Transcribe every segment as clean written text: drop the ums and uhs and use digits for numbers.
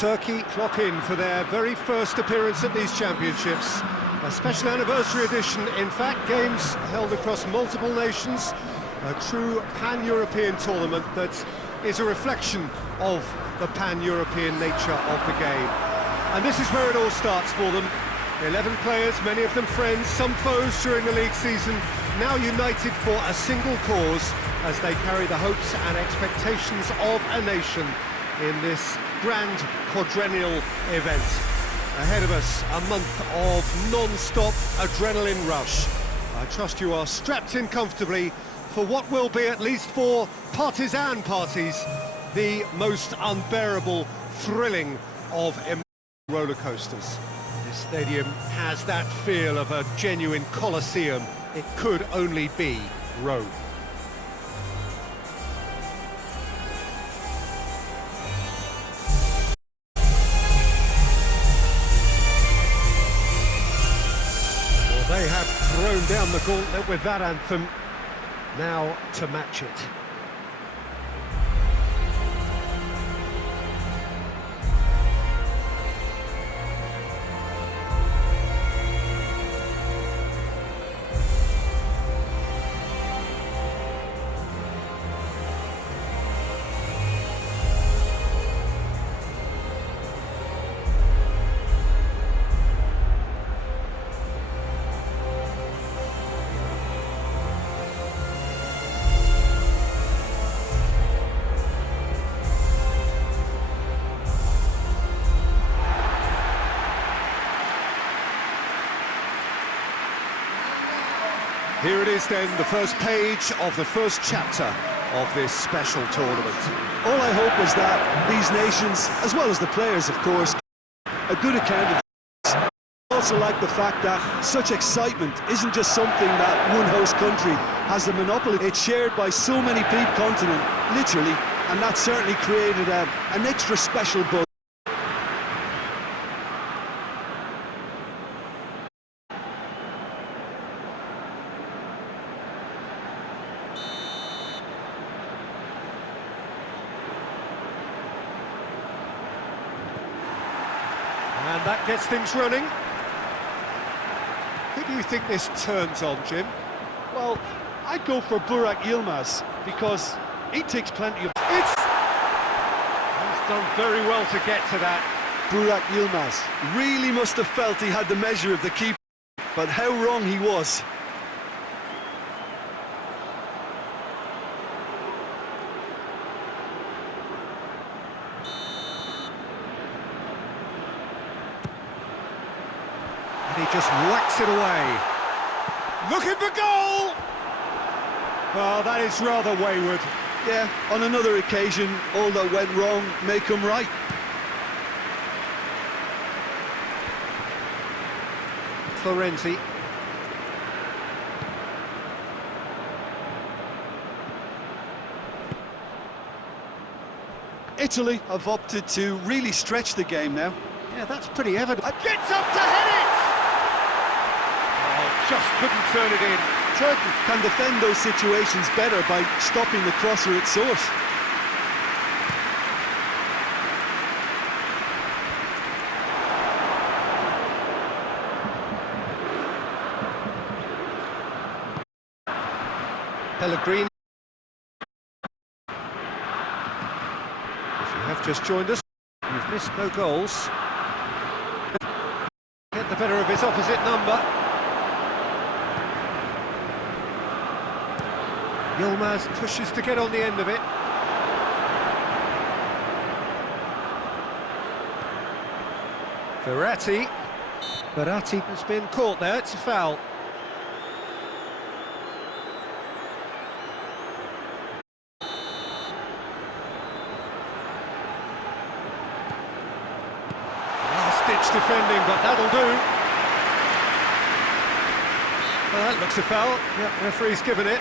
Turkey clock in for their very first appearance at these championships. A special anniversary edition, in fact, games held across multiple nations. A true pan-European tournament that is a reflection of the pan-European nature of the game. And this is where it all starts for them. 11 players, many of them friends, some foes during the league season, now united for a single cause as they carry the hopes and expectations of a nation in this grand quadrennial event. Ahead of us, a month of non-stop adrenaline rush. I trust you are strapped in comfortably for what will be, at least for partisan parties, the most unbearable, thrilling of roller coasters. This stadium has that feel of a genuine Colosseum. It could only be Rome. Well, they have thrown down the gauntlet with that anthem. Now to match it. Here it is then, the first page of the first chapter of this special tournament. All I hope is that these nations, as well as the players of course, a good account of this. I also like the fact that such excitement isn't just something that one host country has a monopoly. It's shared by so many people continent, literally, and that certainly created an extra special buzz. And that gets things running. Who do you think this turns on, Jim? Well, I'd go for Burak Yilmaz, because he ticks plenty of... He's done very well to get to that. Burak Yilmaz really must have felt he had the measure of the keeper, but how wrong he was. He just whacks it away. Looking for goal! Well, that is rather wayward. Yeah, on another occasion, all that went wrong may come right. Florenzi. Italy have opted to really stretch the game now. Yeah, that's pretty evident. Gets up to head it! Oh, just couldn't turn it in. Turkey can defend those situations better by stopping the crosser at source. Pellegrini. If you have just joined us, you've missed no goals. Get the better of his opposite number. Yilmaz pushes to get on the end of it. Verratti has been caught there, it's a foul. Last-ditch defending, but that'll do. Well, that looks a foul. Yeah, referee's given it.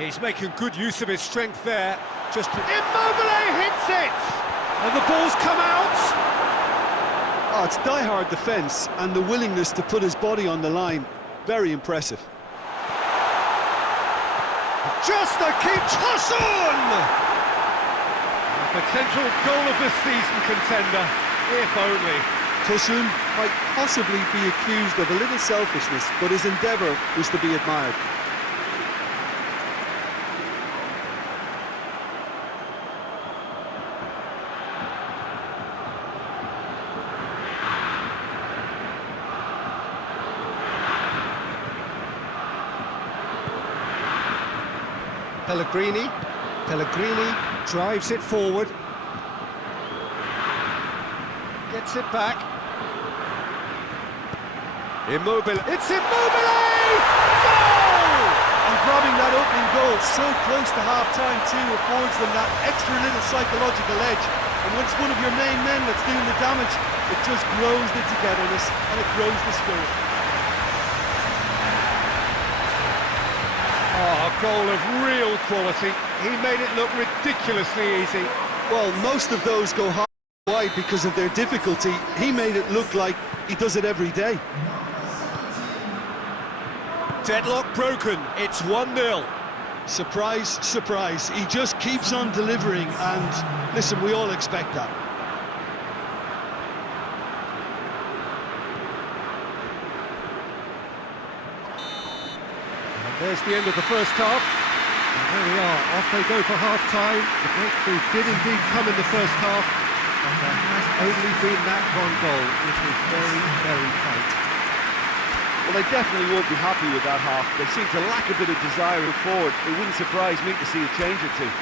He's making good use of his strength there. Just Immobile hits it! And the ball's come out! Oh, it's die-hard defence and the willingness to put his body on the line. Very impressive. Just a keep Tosun! A potential goal of the season contender, if only. Tosun might possibly be accused of a little selfishness, but his endeavour was to be admired. Pellegrini drives it forward. Gets it back. Immobile, it's Immobile! Goal! And grabbing that opening goal so close to half-time too affords them that extra little psychological edge. And when it's one of your main men that's doing the damage, it just grows the togetherness and it grows the spirit. Oh, a goal of real quality. He made it look ridiculously easy. Well, most of those go hard wide because of their difficulty. He made it look like he does it every day. Deadlock broken, it's 1-0. Surprise, surprise. He just keeps on delivering and, listen, we all expect that. There's the end of the first half. And there we are, off they go for half-time. The breakthrough did indeed come in the first half, but there has only been that one goal. It was very, very tight. Well, they definitely won't be happy with that half. They seem to lack a bit of desire forward. It wouldn't surprise me to see a change or two.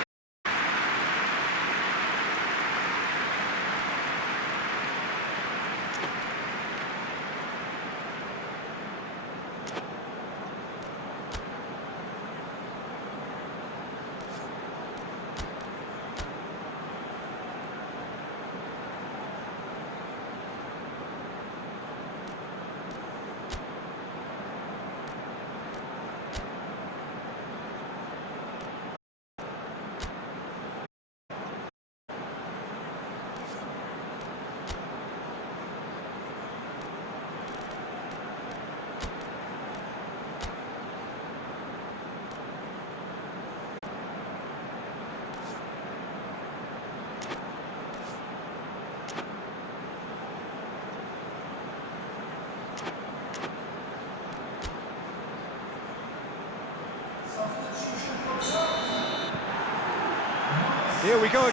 Here we go.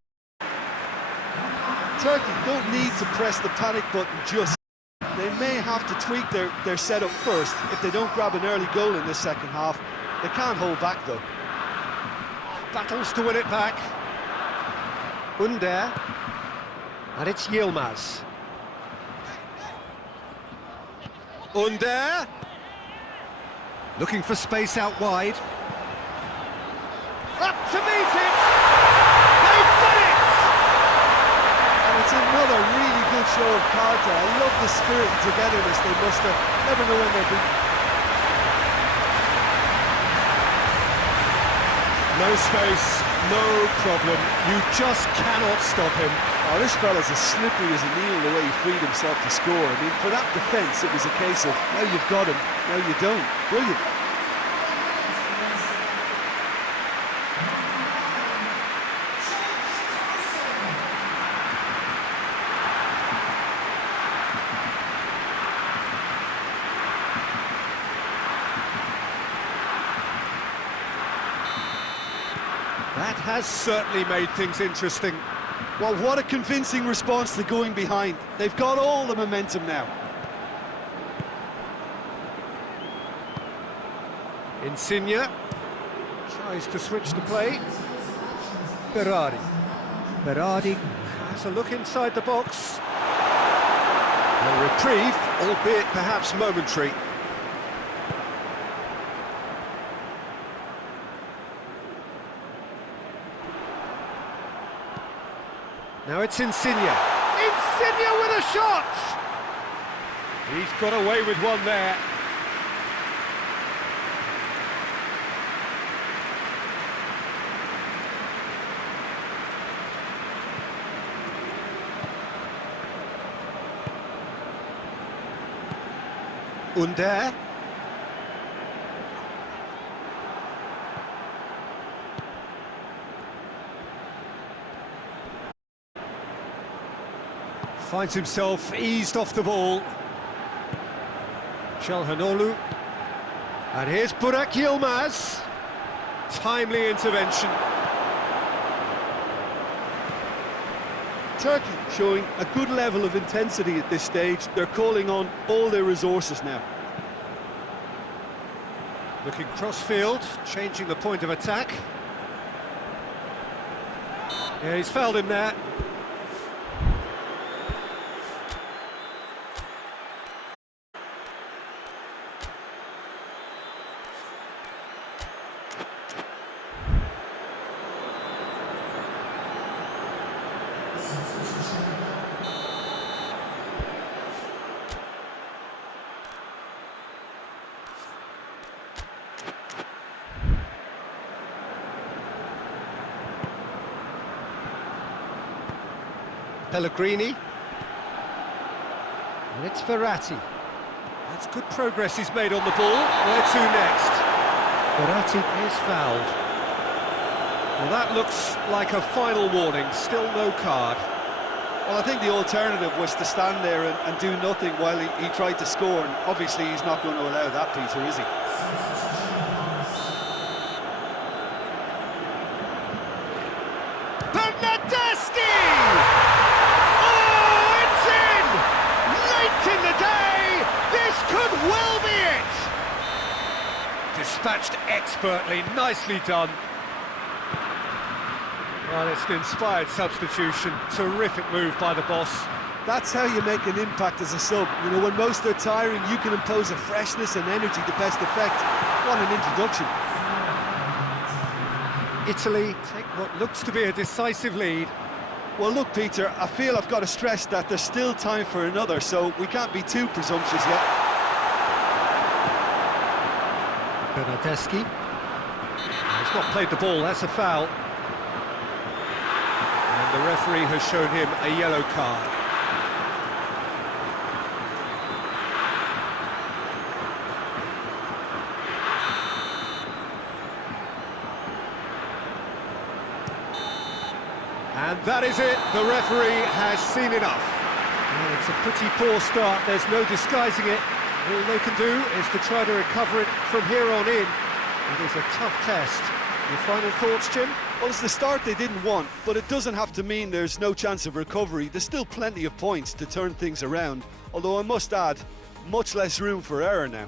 Turkey don't need to press the panic button just. They may have to tweak their setup first if they don't grab an early goal in this second half. They can't hold back though. Battles to win it back. Under. And it's Yilmaz. Under. Looking for space out wide. Up to meet it! They've done it! And it's another really good show of character. I love the spirit and togetherness they muster. Never know when they're beaten. No space, no problem. You just cannot stop him. Oh, this fella's as slippery as a needle the way he freed himself to score. I mean, for that defence, it was a case of, now you've got him, now you don't. Brilliant. That has certainly made things interesting. Well, what a convincing response to going behind. They've got all the momentum now. Insigne tries to switch the play. Berardi has a look inside the box. A reprieve, albeit perhaps momentary. Now it's Insigne. Insigne with a shot! He's got away with one there. Under. Finds himself eased off the ball. Çalhanoğlu. And here's Burak Yilmaz. Timely intervention. Turkey showing a good level of intensity at this stage. They're calling on all their resources now. Looking cross-field, changing the point of attack. Yeah, he's fouled him there. Pellegrini. And it's Verratti. That's good progress he's made on the ball. Where to next? Verratti is fouled. Well, that looks like a final warning. Still no card. Well, I think the alternative was to stand there and do nothing while he tried to score, and obviously he's not going to allow that, Peter, is he? Dispatched expertly, nicely done. Well, it's an inspired substitution, terrific move by the boss. That's how you make an impact as a sub. You know, when most are tiring, you can impose a freshness and energy to best effect. What an introduction. Italy take what looks to be a decisive lead. Well, look, Peter, I feel I've got to stress that there's still time for another, so we can't be too presumptuous yet. Bernardeschi. He's not played the ball, that's a foul. And the referee has shown him a yellow card. And that is it, the referee has seen enough. Well, it's a pretty poor start, there's no disguising it. All they can do is to try to recover it from here on in. It is a tough test. Your final thoughts, Jim? Well, it's the start they didn't want, but it doesn't have to mean there's no chance of recovery. There's still plenty of points to turn things around, although I must add, much less room for error now.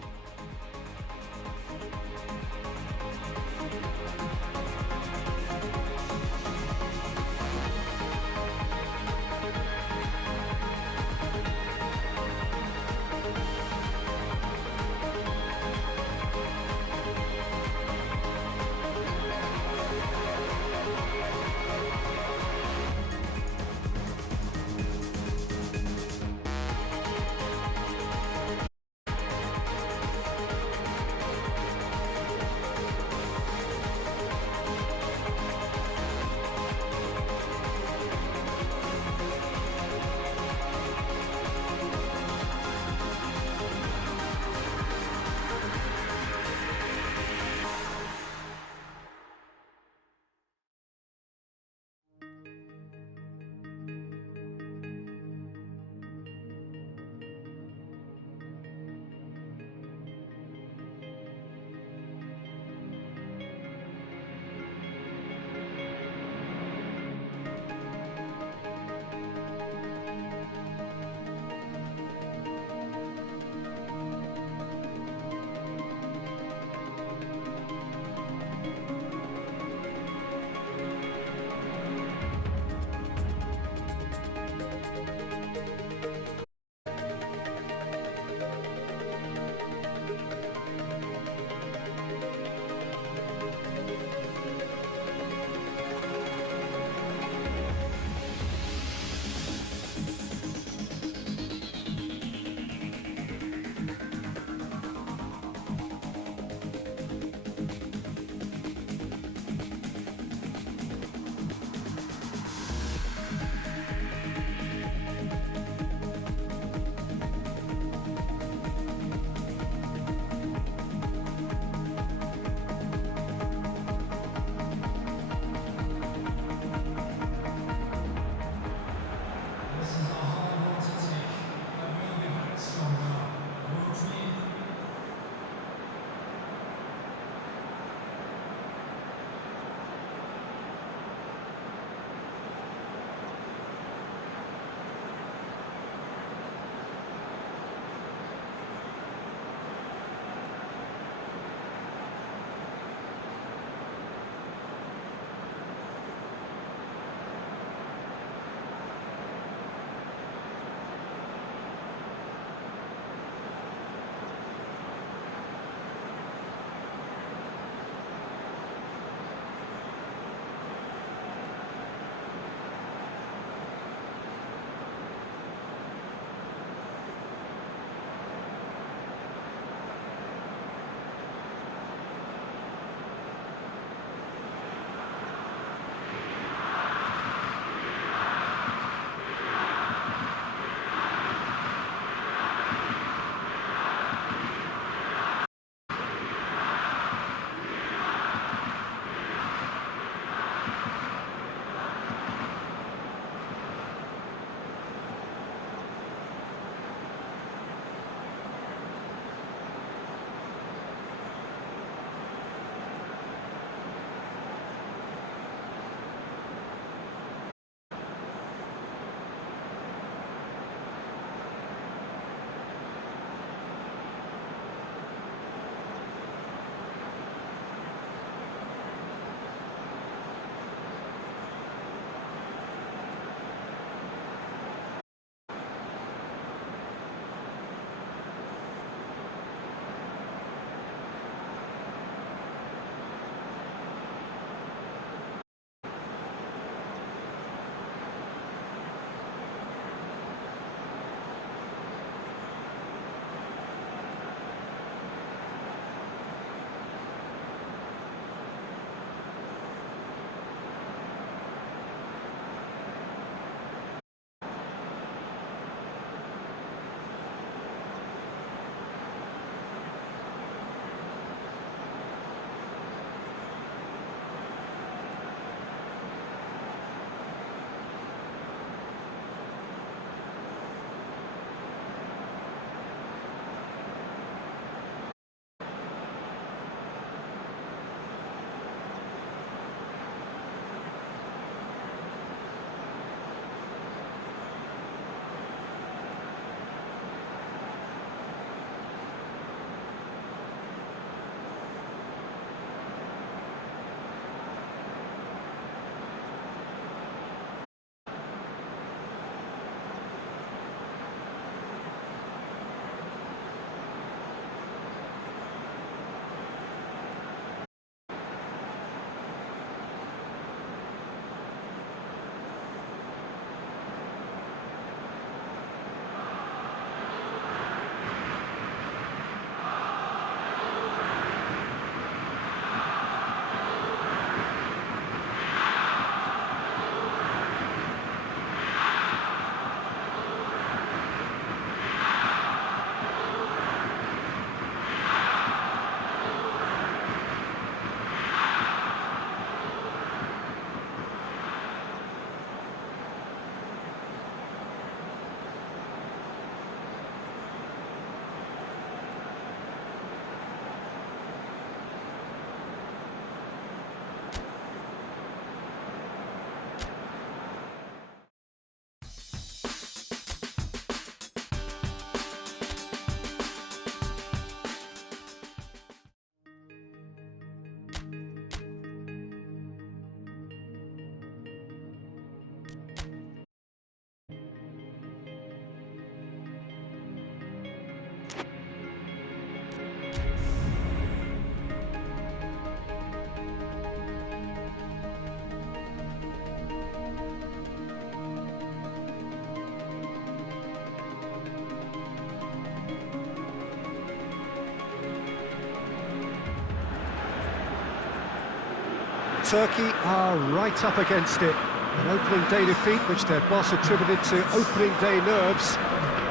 Turkey are right up against it. An opening day defeat which their boss attributed to opening day nerves.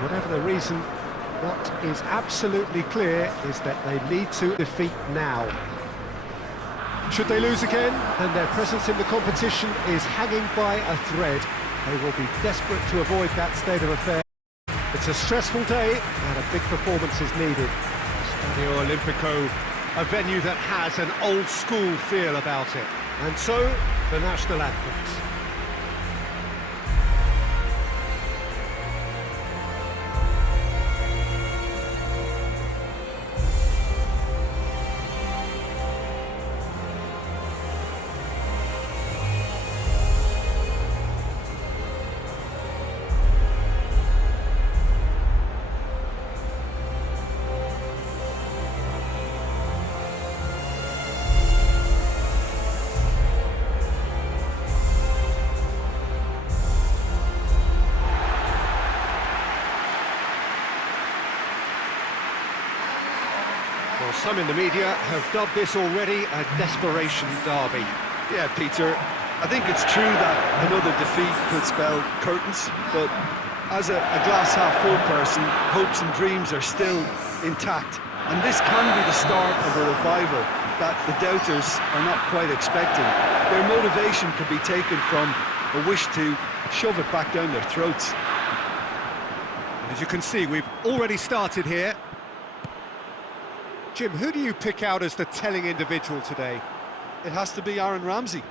Whatever the reason, what is absolutely clear is that they need to defeat now. Should they lose again, then their presence in the competition is hanging by a thread. They will be desperate to avoid that state of affairs. It's a stressful day and a big performance is needed. Stadio Olimpico, a venue that has an old-school feel about it. And so, the national anthems. Well, some in the media have dubbed this already a desperation derby. Yeah, Peter, I think it's true that another defeat could spell curtains, but as a glass-half-full person, hopes and dreams are still intact. And this can be the start of a revival that the doubters are not quite expecting. Their motivation could be taken from a wish to shove it back down their throats. As you can see, we've already started here. Jim, who do you pick out as the telling individual today? It has to be Aaron Ramsey.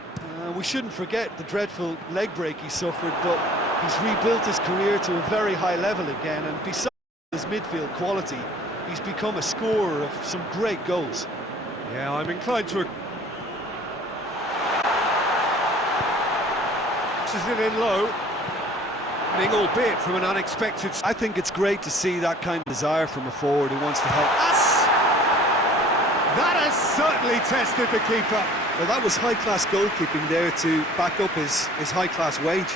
We shouldn't forget the dreadful leg break he suffered, but he's rebuilt his career to a very high level again, and besides his midfield quality, he's become a scorer of some great goals. Yeah, I'm inclined to... This is it in low, albeit from an unexpected... I think it's great to see that kind of desire from a forward who wants to help. That has certainly tested the keeper. Well, that was high-class goalkeeping there to back up his high-class wage.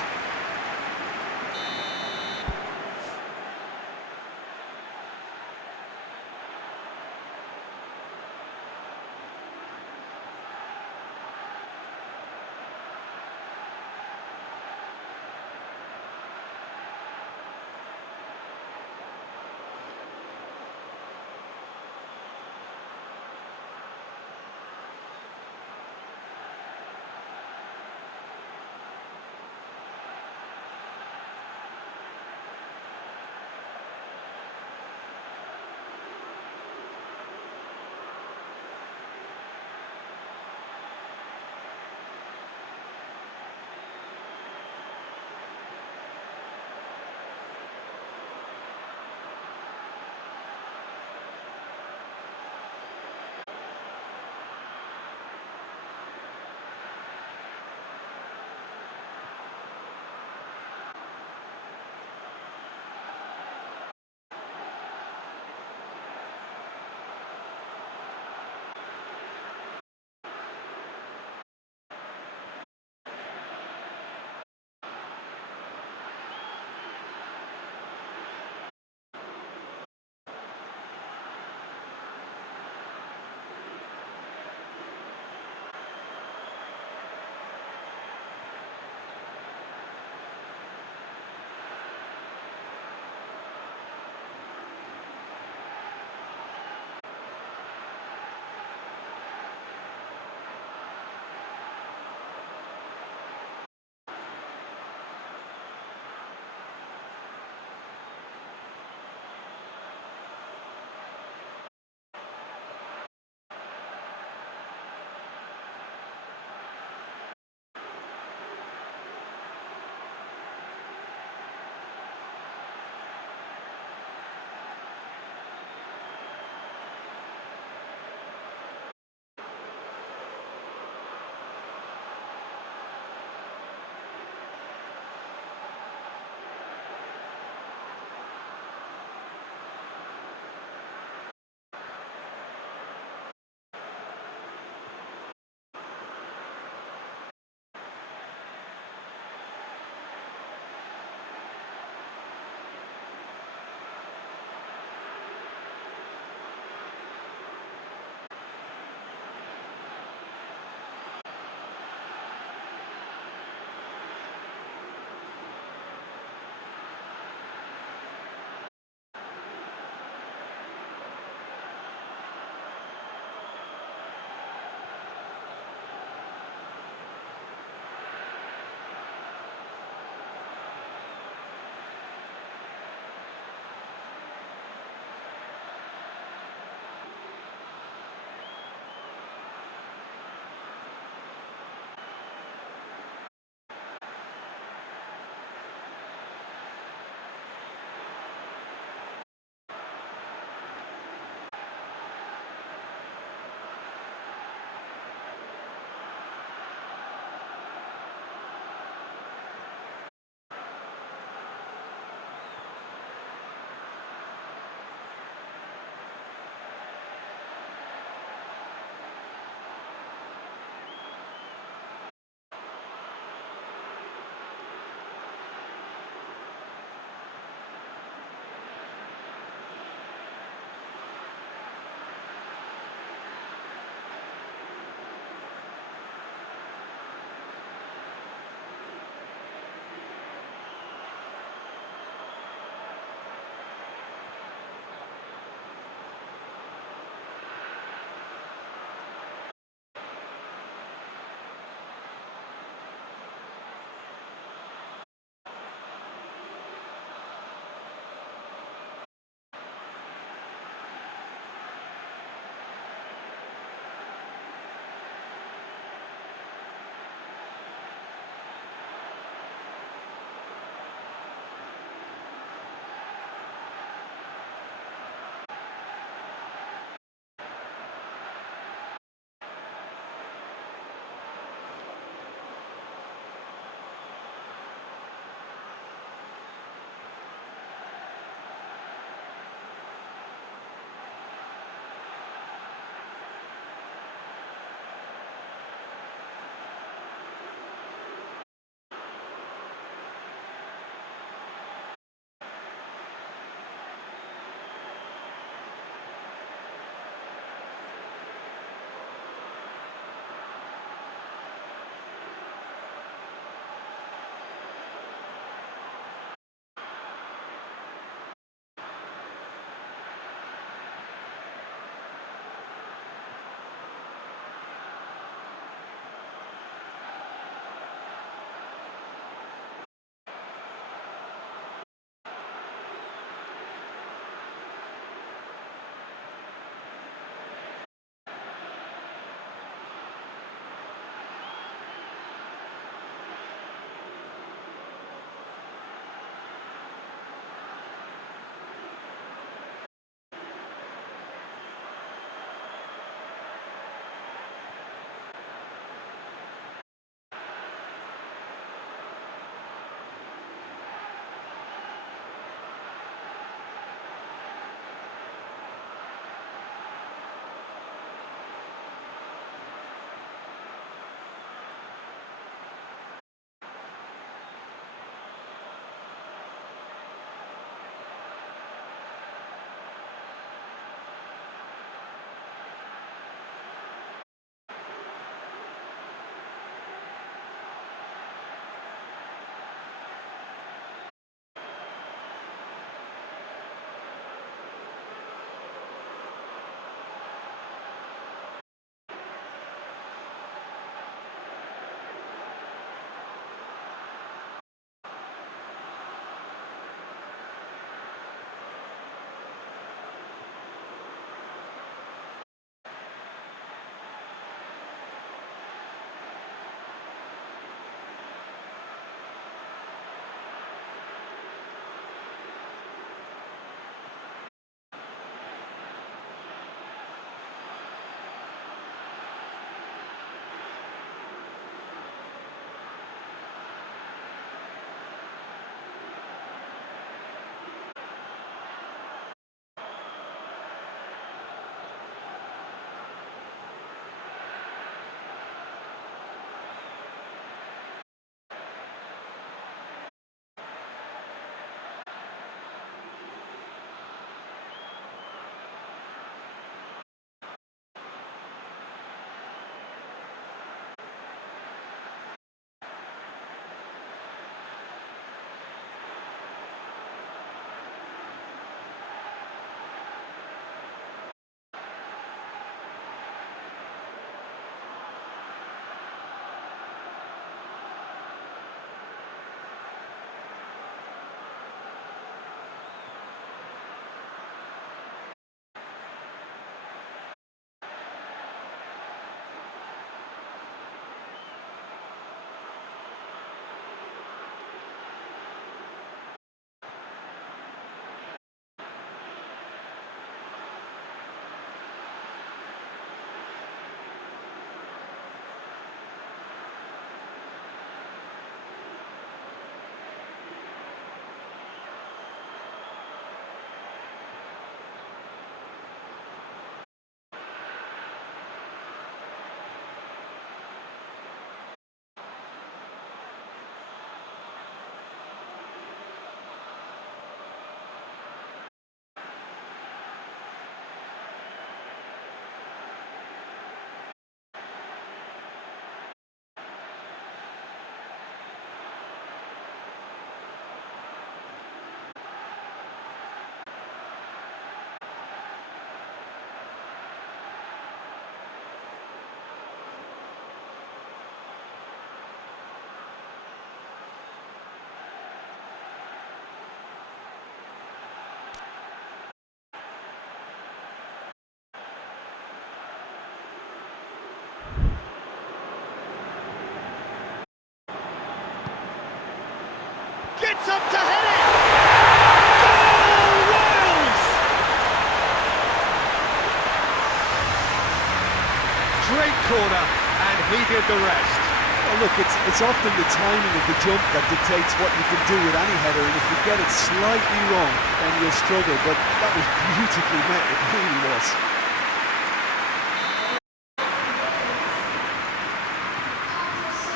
corner, and he did the rest. Well, look, it's often the timing of the jump that dictates what you can do with any header, and if you get it slightly wrong, then you'll struggle, but that was beautifully met, it really was.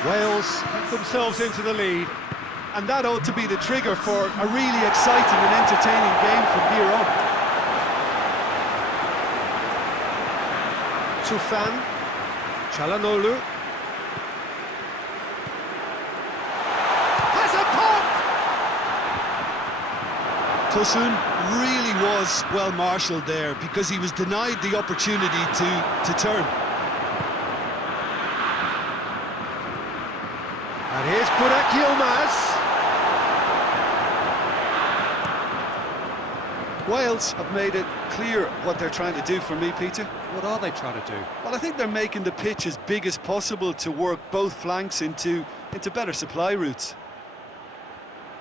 Wales put themselves into the lead. And that ought to be the trigger for a really exciting and entertaining game from here on. Tufan, Çalhanoğlu. Has a pop! Tosun really was well marshalled there because he was denied the opportunity to turn. And here's Burak Yilmaz. Wales have made it clear what they're trying to do for me, Peter. What are they trying to do? Well, I think they're making the pitch as big as possible to work both flanks into better supply routes.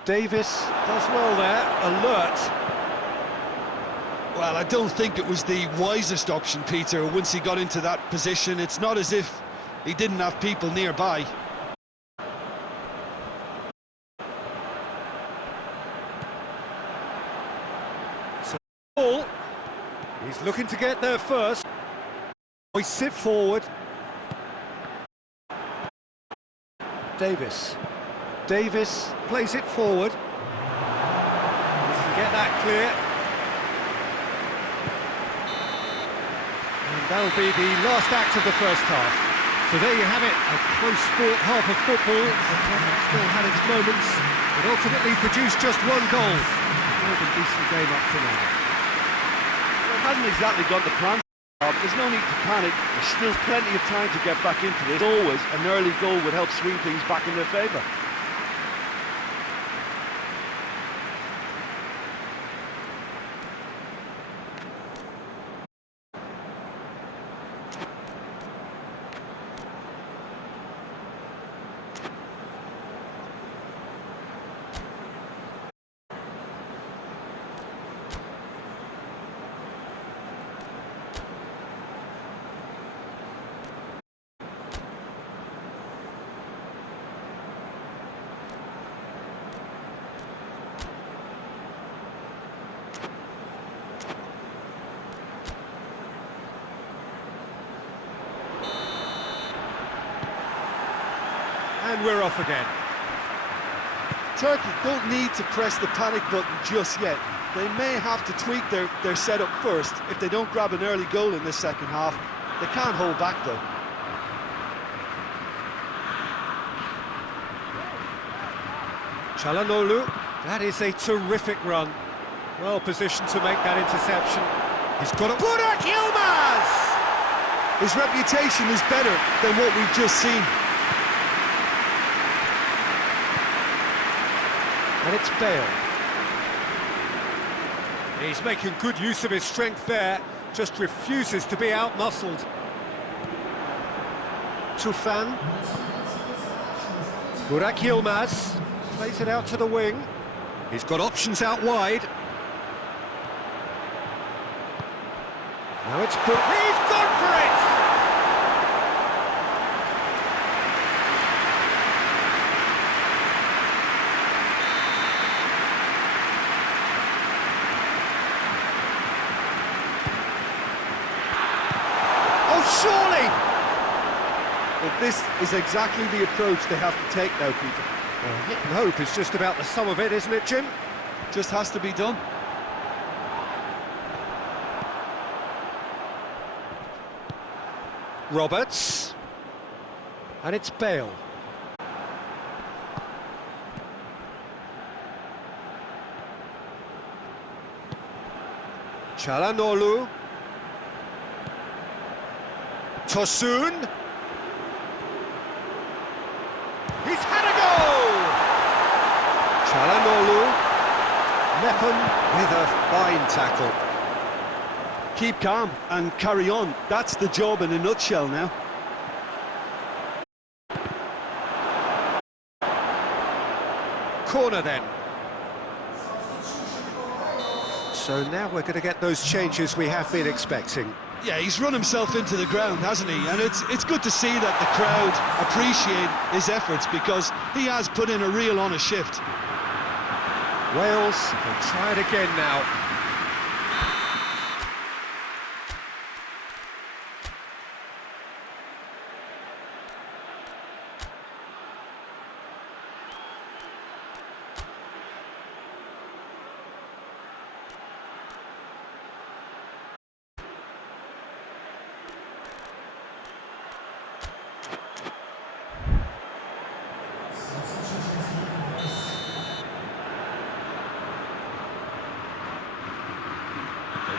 Davis does well there, alert. Well, I don't think it was the wisest option, Peter, once he got into that position. It's not as if he didn't have people nearby. Ball. He's looking to get there first. Hoists it forward. Davis. Davis plays it forward. Get that clear. And that'll be the last act of the first half. So there you have it, a close-fought half of football. Still had its moments, but ultimately produced just one goal. More than decent game up to now. It hasn't exactly gone to plan. There's no need to panic. There's still plenty of time to get back into this. Always, an early goal would help swing things back in their favour. And we're off again. Turkey don't need to press the panic button just yet. They may have to tweak their setup first. If they don't grab an early goal in this second half, they can't hold back though. Çalhanoğlu, that is a terrific run. Well positioned to make that interception. He's got it. Burak Yilmaz! His reputation is better than what we've just seen. And it's Bale. He's making good use of his strength there, just refuses to be out-muscled. Tufan. Burak Yilmaz plays it out to the wing. He's got options out wide. Now it's he's gone for it! Surely! But this is exactly the approach they have to take now, Peter. Well, hit and hope is just about the sum of it, isn't it, Jim? Just has to be done. Roberts. And it's Bale. Çalhanoğlu. Tosun. He's had a goal! Çalhanoğlu. Mepham with a fine tackle. Keep calm and carry on. That's the job in a nutshell now. Corner then. So now we're going to get those changes we have been expecting. Yeah, he's run himself into the ground, hasn't he? And it's good to see that the crowd appreciate his efforts, because he has put in a real honest shift. Wales will try it again now.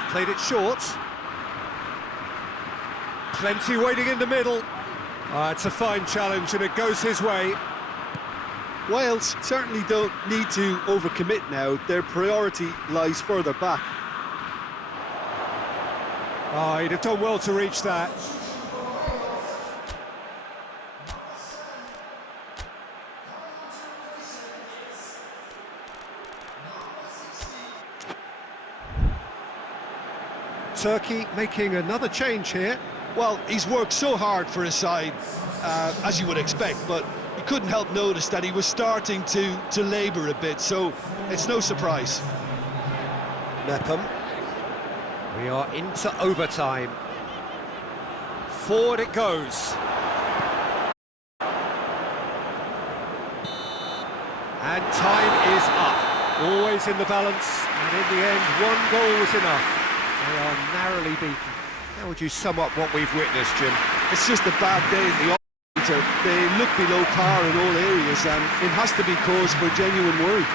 Played it short. Plenty waiting in the middle. It's a fine challenge and it goes his way. Wales certainly don't need to overcommit now. Their priority lies further back. He'd have done well to reach that. Turkey making another change here. Well, he's worked so hard for his side, as you would expect, but you couldn't help notice that he was starting to labour a bit, so it's no surprise. Mepham. We are into overtime. Forward it goes. And time is up. Always in the balance, and in the end, one goal was enough. They are narrowly beaten. How would you sum up what we've witnessed, Jim? It's just a bad day at the operator. They look below par in all areas, and it has to be cause for genuine worry.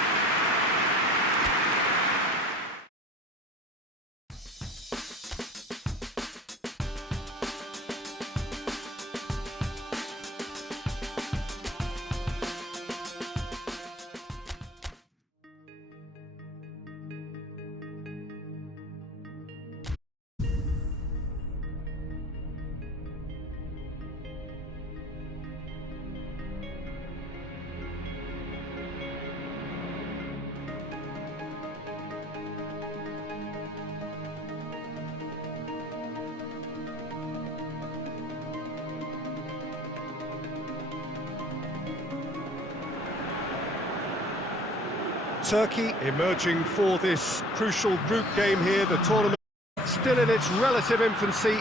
Turkey emerging for this crucial group game here. The tournament still in its relative infancy,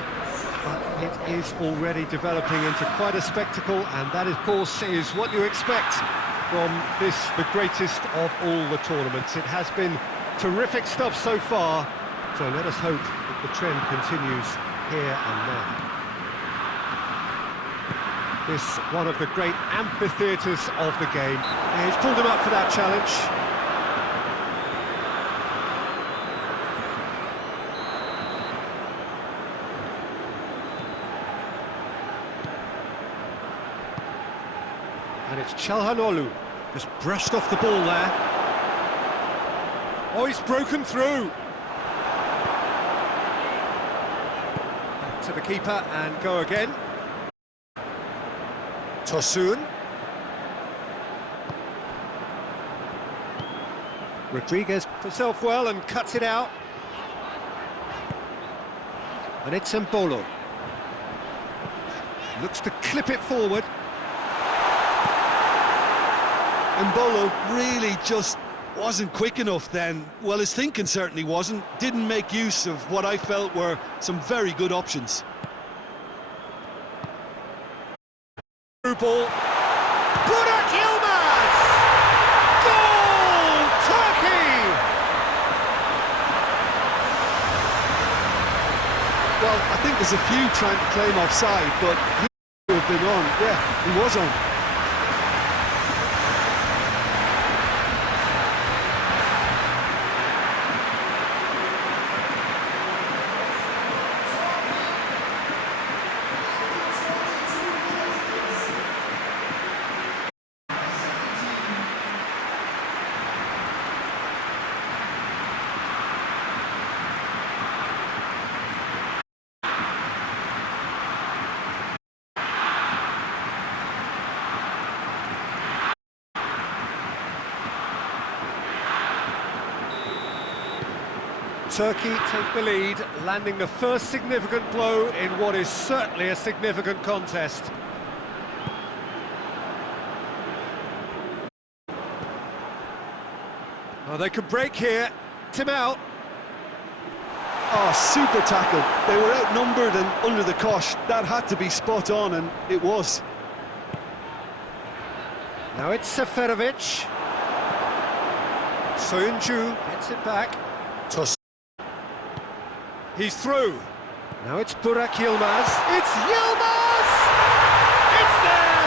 but it is already developing into quite a spectacle, and that, of course, is what you expect from this, the greatest of all the tournaments. It has been terrific stuff so far, so let us hope that the trend continues here and now. This one of the great amphitheatres of the game. He's pulled him up for that challenge. And it's Çalhanoğlu, just brushed off the ball there. Oh, he's broken through. Back to the keeper and go again. Tosun. Rodriguez puts himself well and cuts it out. And it's Mbolo. Looks to clip it forward. Mbolo really just wasn't quick enough then. Well, his thinking certainly wasn't. Didn't make use of what I felt were some very good options. Through ball. Burak Yilmaz! Goal! Turkey! Well, I think there's a few trying to claim offside, but he would have been on. Yeah, he was on. Turkey take the lead, landing the first significant blow in what is certainly a significant contest. Oh, they could break here. Tim out. Oh, super tackle. They were outnumbered and under the cosh. That had to be spot on, and it was. Now it's Seferovic. Soyuncu gets it back. He's through. Now it's Burak Yilmaz. It's Yilmaz! It's there!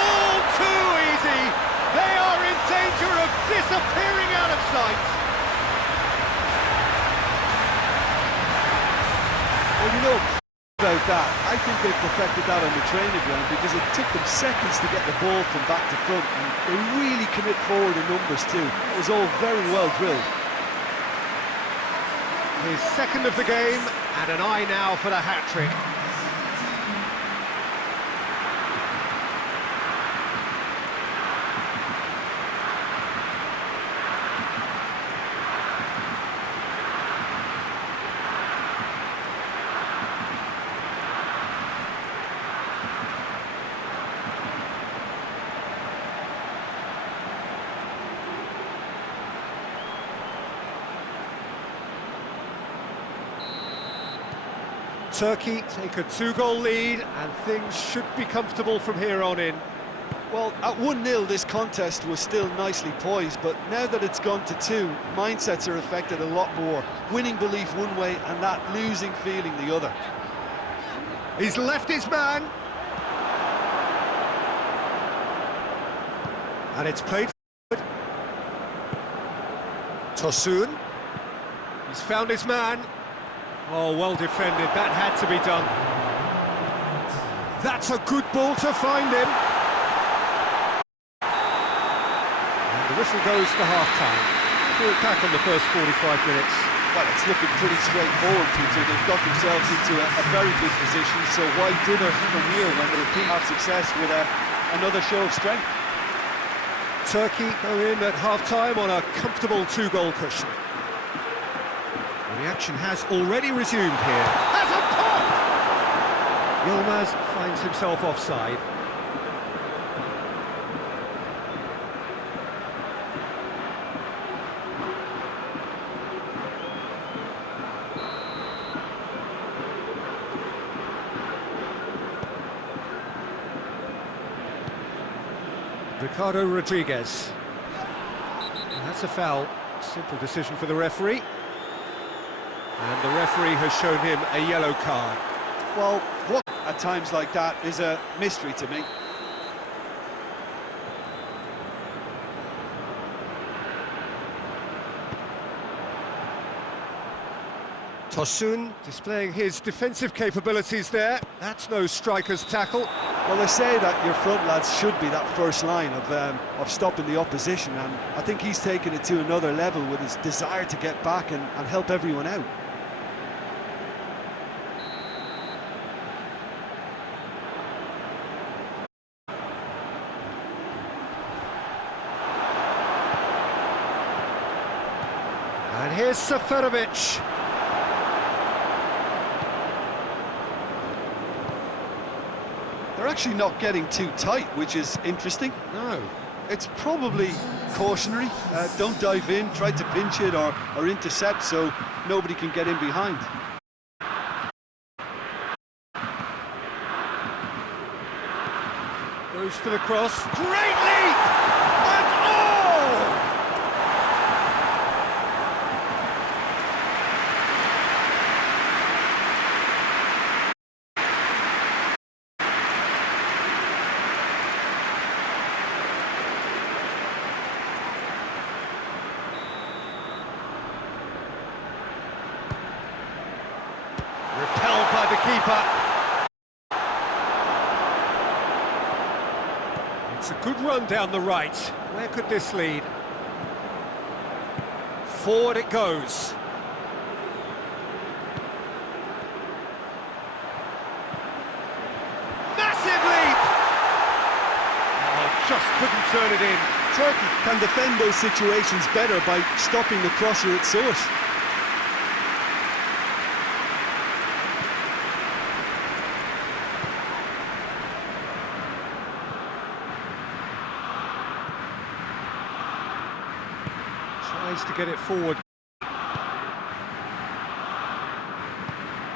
All too easy. They are in danger of disappearing out of sight. Well, you know about that, I think they perfected that on the training ground because it took them seconds to get the ball from back to front, and they really commit forward in numbers too. It was all very well drilled. His second of the game, and an eye now for the hat-trick. Turkey take a two-goal lead, and things should be comfortable from here on in. Well, at 1-0 this contest was still nicely poised, but now that it's gone to 2, mindsets are affected a lot more. Winning belief one way and that losing feeling the other. He's left his man. And it's played forward. Tosun. He's found his man. Oh, well defended, that had to be done. That's a good ball to find him. And the whistle goes for half-time. We'll back on the first 45 minutes. Well, it's looking pretty straightforward, Peter. They've got themselves into a very good position, so why dither from here when they repeat have success with another show of strength? Turkey go in at half-time on a comfortable two-goal cushion. The action has already resumed here. Has a pop! Yilmaz finds himself offside. Ricardo Rodriguez. And that's a foul. Simple decision for the referee. And the referee has shown him a yellow card. Well, what at times like that is a mystery to me. Tosun displaying his defensive capabilities there. That's no striker's tackle. Well, they say that your front lads should be that first line of stopping the opposition, and I think he's taken it to another level with his desire to get back and help everyone out. And here's Seferovic. They're actually not getting too tight, which is interesting. No. It's probably cautionary. Don't dive in, try to pinch it or intercept so nobody can get in behind. Goes for the cross. Great leap! And oh! Repelled by the keeper. It's a good run down the right. Where could this lead? Forward it goes. Massive leap! Oh, just couldn't turn it in. Turkey can defend those situations better by stopping the crosser at source. Tries to get it forward.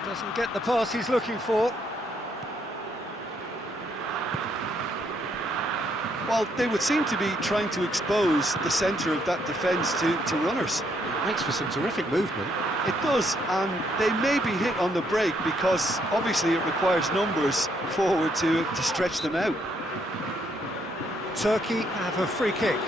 Doesn't get the pass he's looking for. Well, they would seem to be trying to expose the centre of that defence to runners. It makes for some terrific movement. It does, and they may be hit on the break because obviously it requires numbers forward to stretch them out. Turkey have a free kick.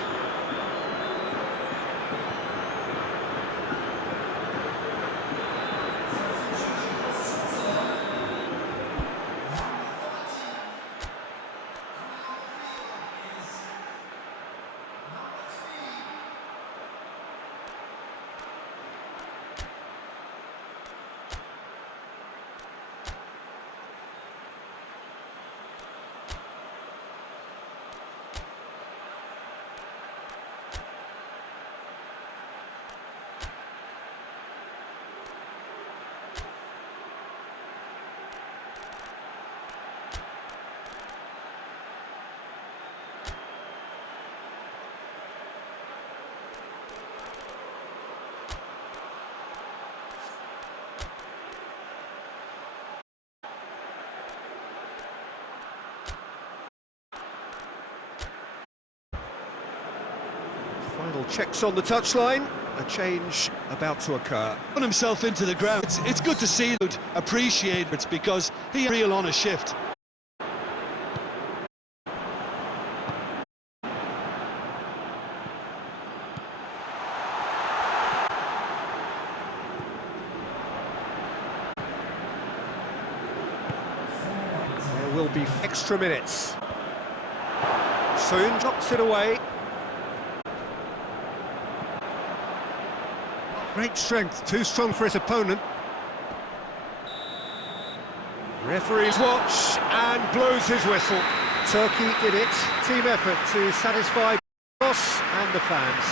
Final checks on the touchline. A change about to occur. Put himself into the ground. It's good to see him appreciate it because he real on a shift. There will be extra minutes. Soon knocks it away. Great strength, too strong for his opponent. Referee's watch and blows his whistle. Turkey did it. Team effort to satisfy boss and the fans.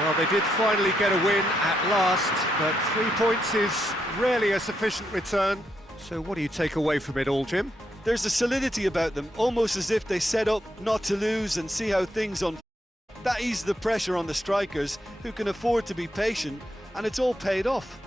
Well, they did finally get a win at last, but 3 points is rarely a sufficient return. So what do you take away from it all, Jim? There's a solidity about them, almost as if they set up not to lose and see how things unfold. That eases the pressure on the strikers, who can afford to be patient, and it's all paid off.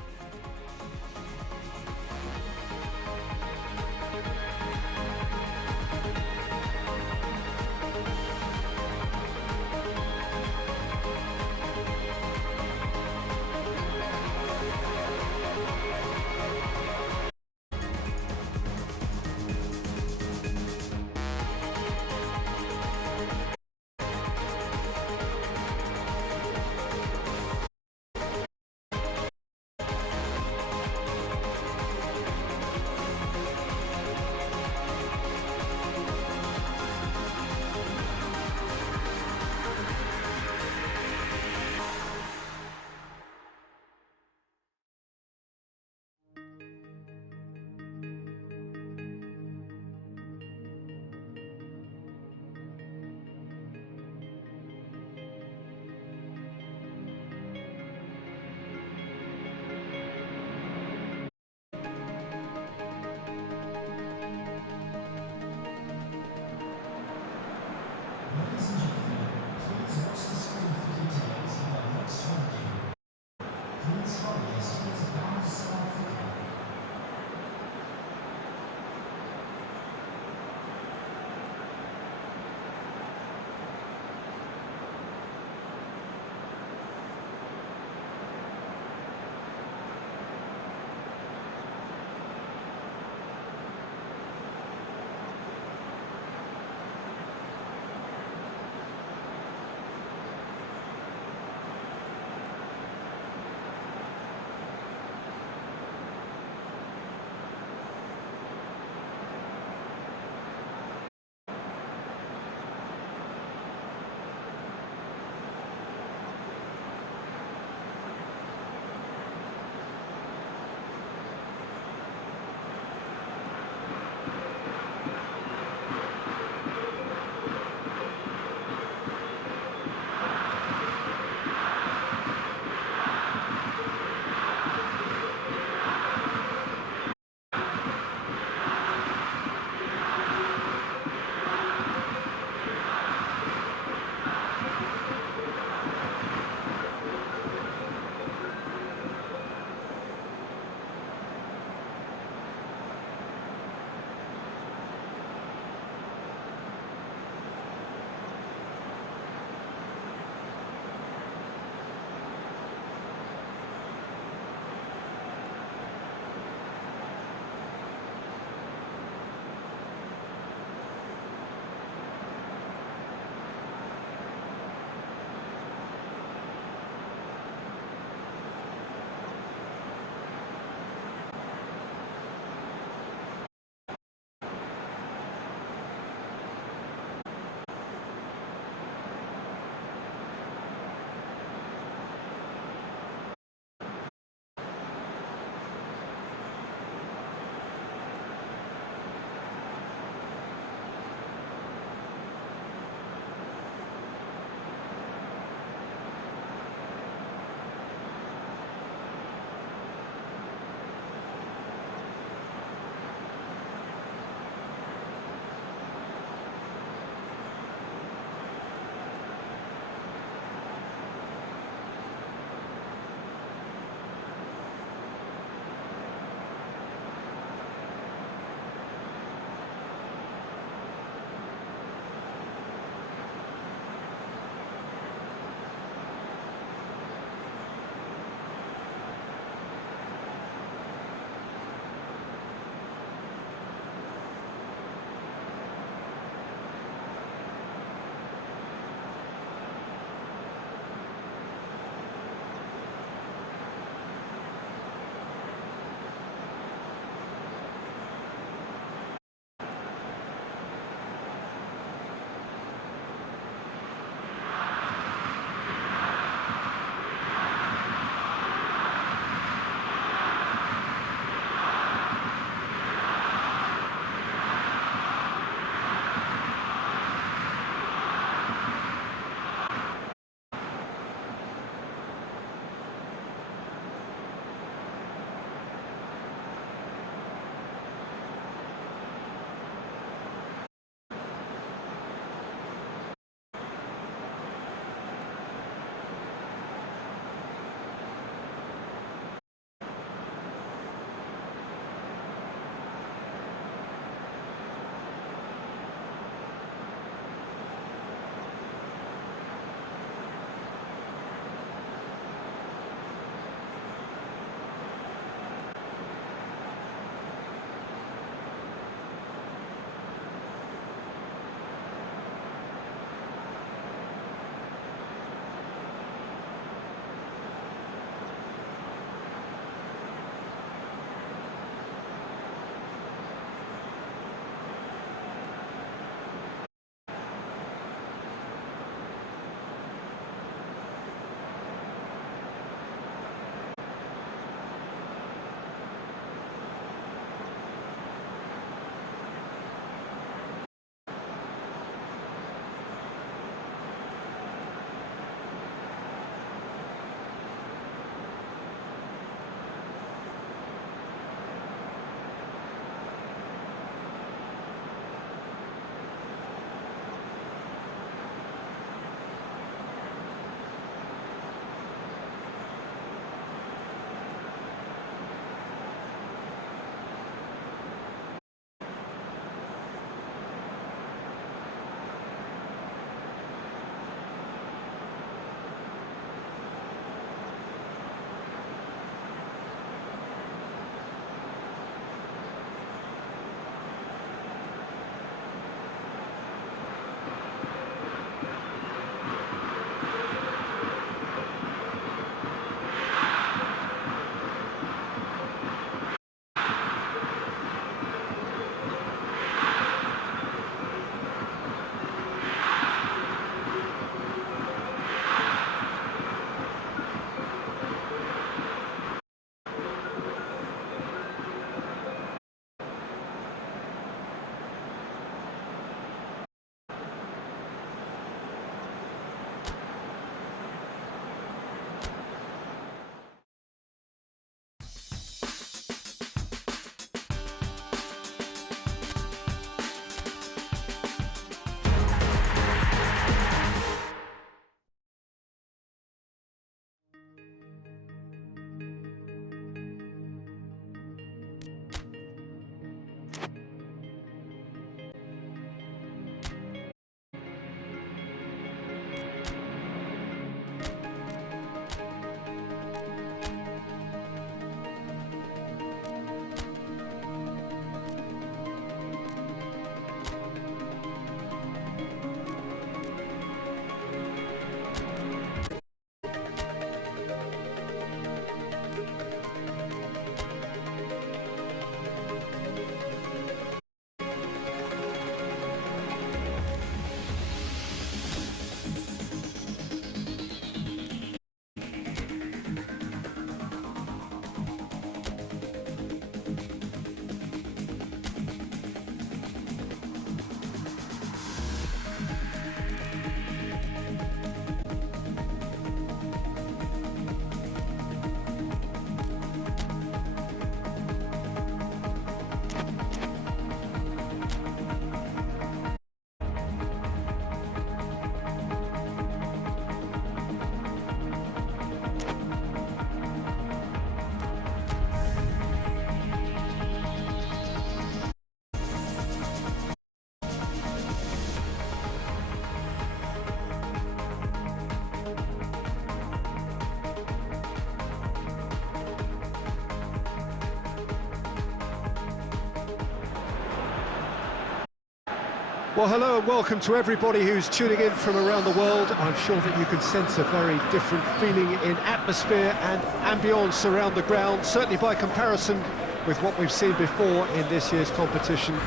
Well, hello and welcome to everybody who's tuning in from around the world. I'm sure that you can sense a very different feeling in atmosphere and ambience around the ground, certainly by comparison with what we've seen before in this year's competition.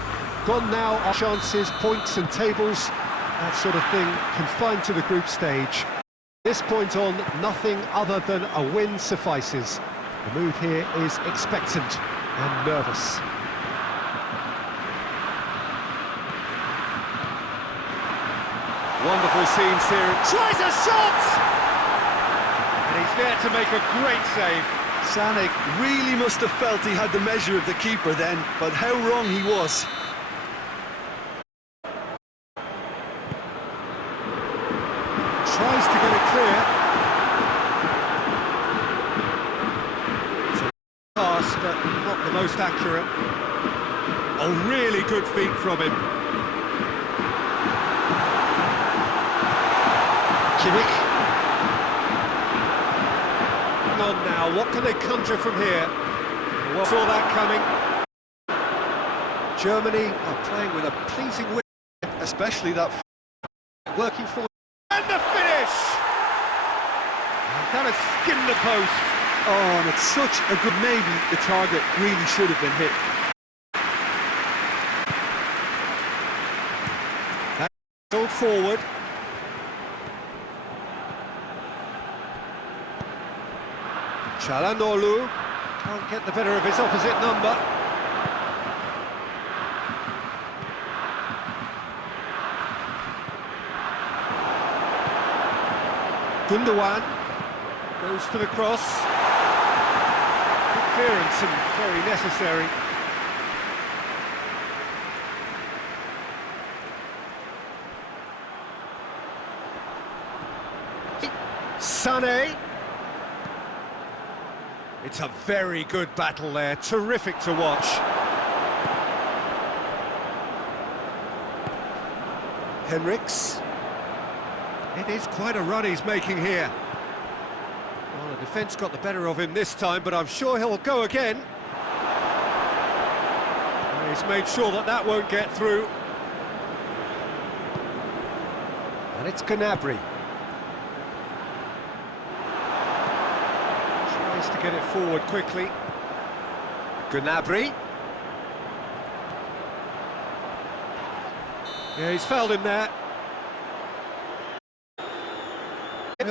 Gone now are chances, points and tables, that sort of thing, confined to the group stage. This point on, nothing other than a win suffices. The mood here is expectant and nervous. Wonderful scenes here. Tries a shot! And he's there to make a great save. Sanek really must have felt he had the measure of the keeper then, but how wrong he was. Tries to get it clear. It's a pass, but not the most accurate. Oh, really good feet from him. Kimmich. On now, what can they conjure from here? Well, saw that coming. Germany are playing with a pleasing win, Especially that working for. And the finish! And that has skimmed the post. Oh, and it's such a good... Maybe the target really should have been hit. Go forward. Çalhanoğlu can't get the better of his opposite number. Gundogan goes for the cross. Good clearance and very necessary. Sané. It's a very good battle there, terrific to watch. Henriks. It is quite a run he's making here. Well, the defence got the better of him this time, but I'm sure he'll go again. And he's made sure that that won't get through. And it's Gnabry. To get it forward quickly. Gnabry. Yeah, he's fouled him there.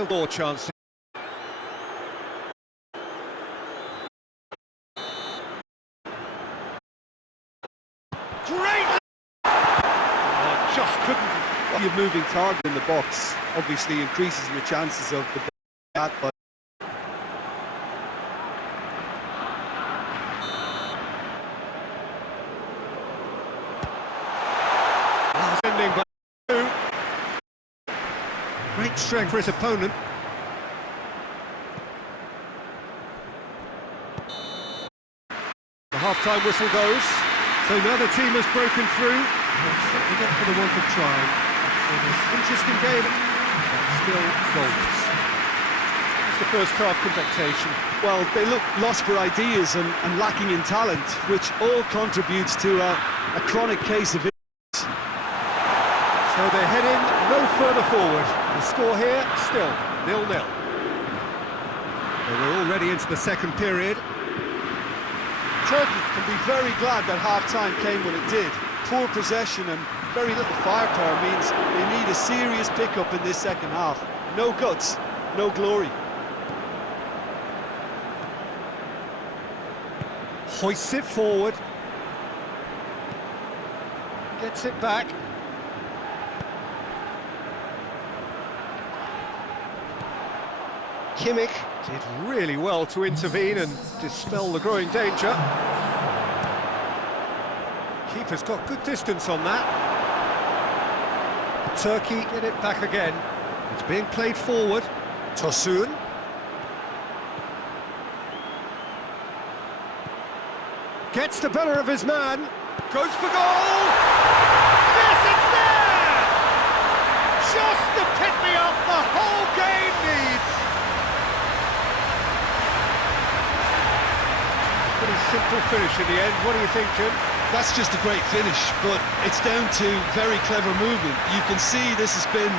More chance. Great! Oh, just couldn't. Your moving target in the box obviously increases your chances of the bat, but Great strength for his opponent. The half-time whistle goes. So now the team has broken through. Certainly not for the want of trying. It's an interesting game, but still goals. It's the first half complexion. well, they look lost for ideas and lacking in talent, which all contributes to a chronic case of injuries. So they head in no further forward. The score here, still 0-0. So we're already into the second period. Turkey can be very glad that half-time came when it did. Poor possession and very little firepower means they need a serious pick-up in this second half. No guts, no glory. Hoists it forward. Gets it back. Kimmich did really well to intervene and dispel the growing danger. Keeper's got good distance on that. Turkey get it back again. It's being played forward. Tosun. Gets the better of his man. Goes for goal! Yes, it's there! Just the pick-me-up the whole game needs. Pretty simple finish in the end. What do you think, Jim? That's just a great finish, but it's down to very clever movement. You can see this has been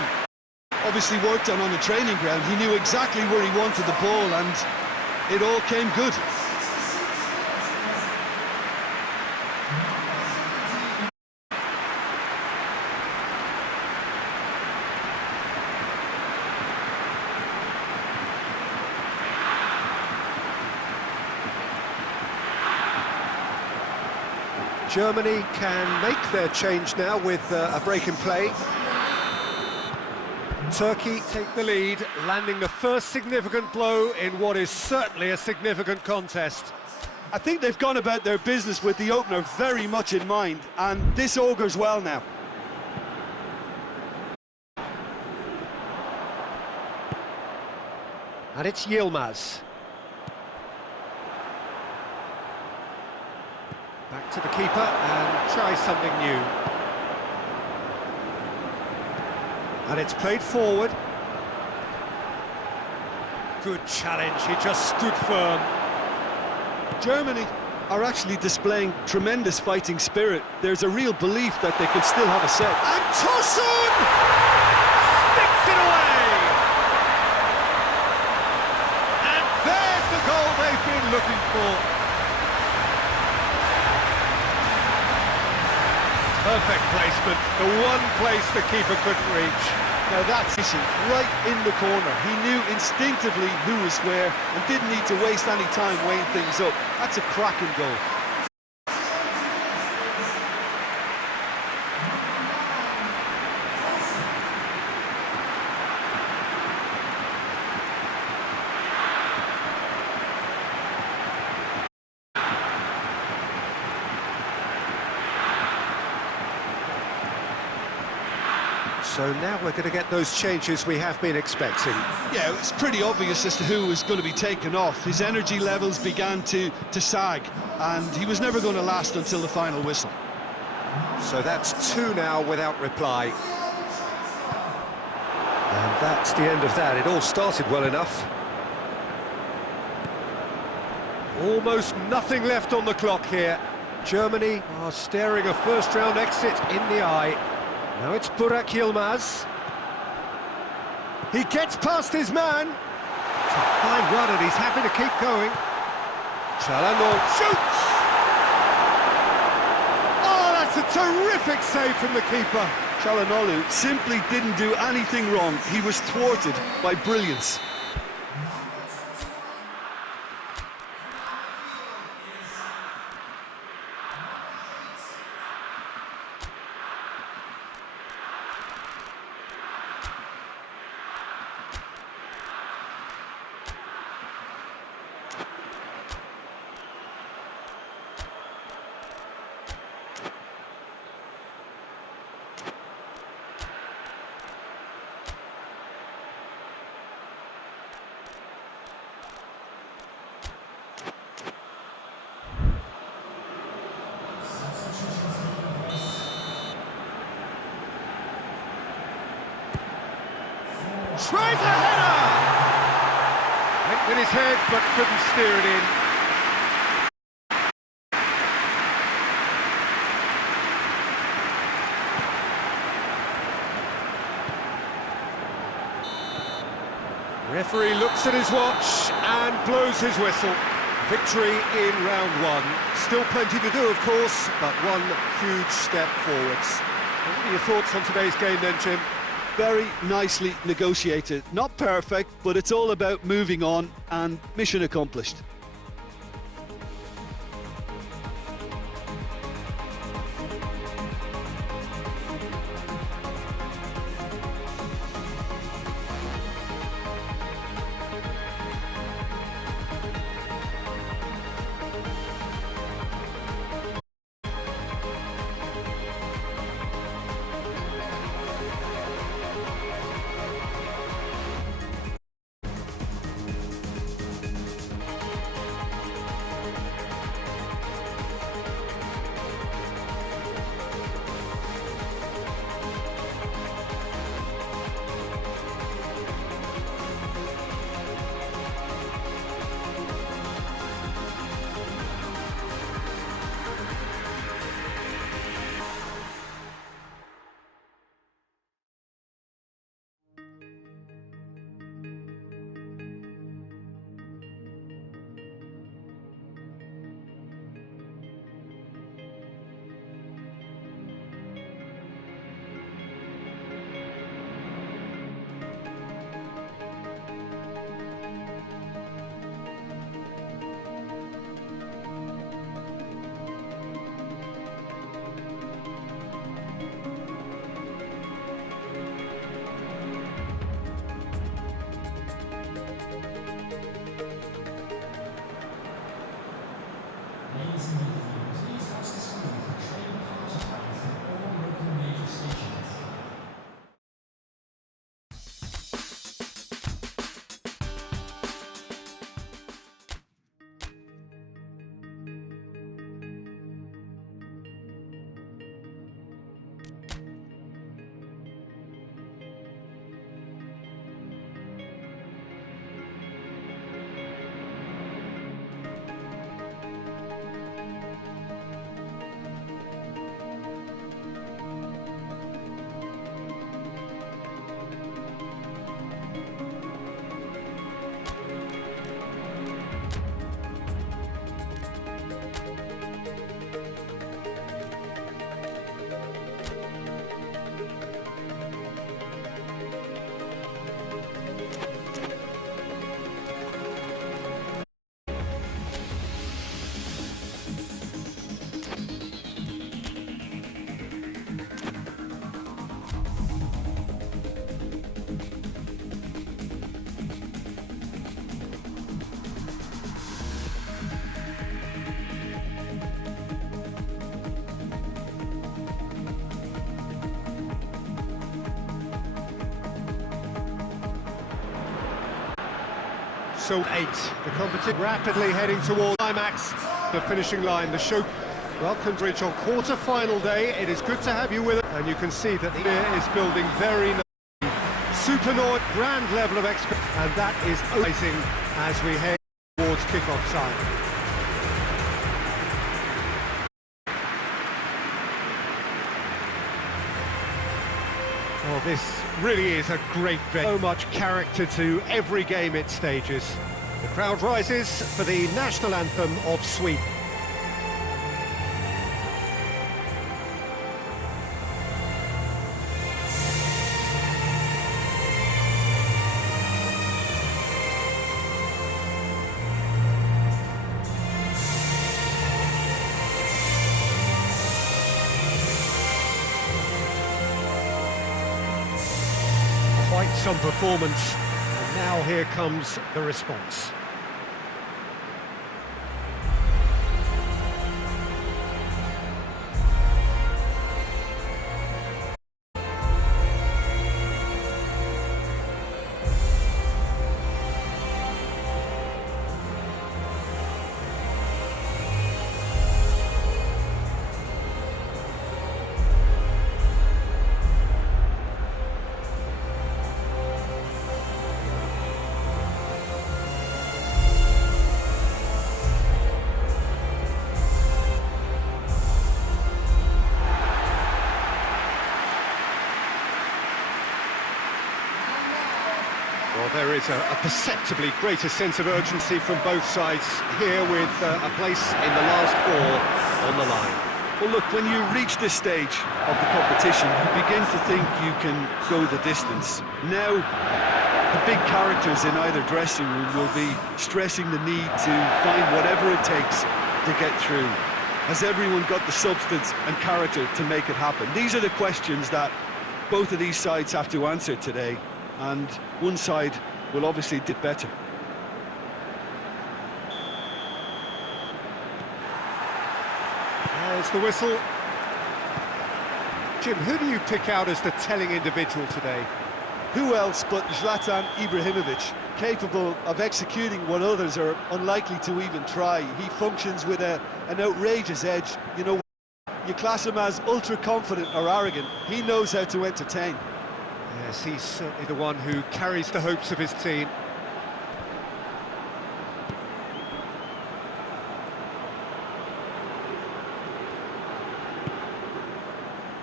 obviously worked on the training ground. He knew exactly where he wanted the ball, and it all came good. Germany can make their change now with a break in play. Turkey take the lead, landing the first significant blow in what is certainly a significant contest. I think they've gone about their business with the opener very much in mind, and this augurs well now. And it's Yilmaz. Back to the keeper and try something new. And it's played forward. Good challenge, he just stood firm. Germany are actually displaying tremendous fighting spirit. There's a real belief that they can still have a set. And Tosun sticks it away! And there's the goal they've been looking for. Perfect placement, the one place the keeper couldn't reach. Now that's right in the corner. He knew instinctively who was where and didn't need to waste any time weighing things up. That's a cracking goal. So now we're going to get those changes we have been expecting. Yeah, it's pretty obvious as to who was going to be taken off. His energy levels began to sag, and he was never going to last until the final whistle. So that's two now without reply. And that's the end of that. It all started well enough. Almost nothing left on the clock here. Germany are staring a first-round exit in the eye. Now it's Burak Yilmaz. He gets past his man. It's a fine run and he's happy to keep going. Çalhanoğlu shoots! Oh, that's a terrific save from the keeper. Çalhanoğlu simply didn't do anything wrong. He was thwarted by brilliance. Tries a header! Went with his head, but couldn't steer it in. Referee looks at his watch and blows his whistle. Victory in round one. Still plenty to do, of course, but one huge step forwards. What are your thoughts on today's game then, Jim? Very nicely negotiated. Not perfect, but it's all about moving on, and mission accomplished. So 8, the competition rapidly heading towards climax, the finishing line. The show welcome to reach on quarter-final day. It is good to have you with us, and you can see that the air is building very nicely. Supernoid, grand level of expectation, and that is amazing as we head towards kick-off time. Well, this really is a great venue. So much character to every game it stages. The crowd rises for the national anthem of Sweden. Quite some performance, and now here comes the response. Well, there is a perceptibly greater sense of urgency from both sides here, with a place in the last 4 on the line. Well, look, when you reach this stage of the competition, you begin to think you can go the distance. Now, the big characters in either dressing room will be stressing the need to find whatever it takes to get through. Has everyone got the substance and character to make it happen? These are the questions that both of these sides have to answer today, and one side will obviously do better. There's the whistle. Jim, who do you pick out as the telling individual today? Who else but Zlatan Ibrahimovic, capable of executing what others are unlikely to even try. He functions with an outrageous edge. You know, you class him as ultra-confident or arrogant. He knows how to entertain. Yes, he's certainly the one who carries the hopes of his team.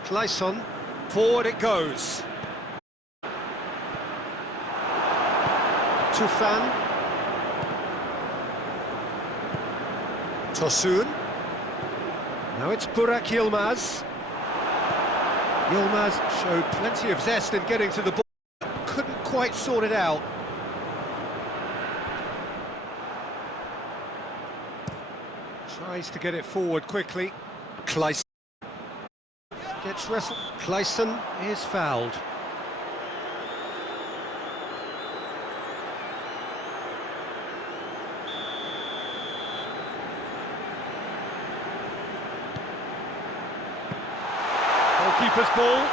Claesson, forward it goes. Tufan. Tosun. Now it's Burak Yilmaz. Yilmaz showed plenty of zest in getting to the ball, couldn't quite sort it out. Tries to get it forward quickly. Claesson gets wrestled. Claesson is fouled. Goalkeeper's ball.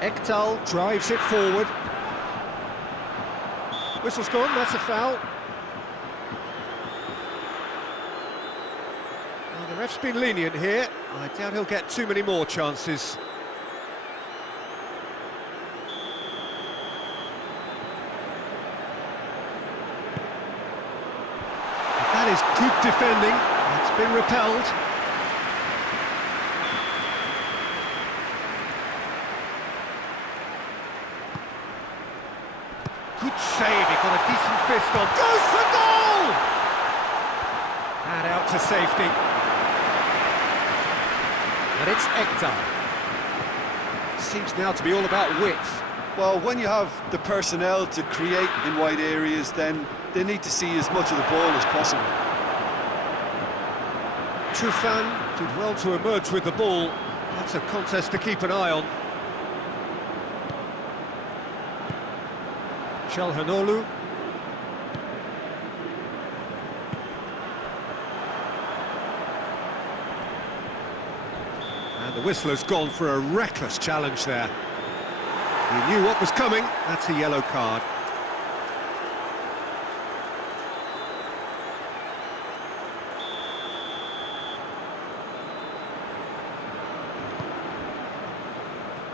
Ekdal drives it forward. Whistle's gone, that's a foul. Well, the ref's been lenient here. I doubt he'll get too many more chances. That is good defending. It's been repelled. Good save, he got a decent fist on. Goes for goal! And out to safety. And it's Ekdal. Seems now to be all about width. Well, when you have the personnel to create in wide areas, then they need to see as much of the ball as possible. Tufan did well to emerge with the ball. That's a contest to keep an eye on. Çalhanoğlu. And the whistler's gone for a reckless challenge there. He knew what was coming. That's a yellow card.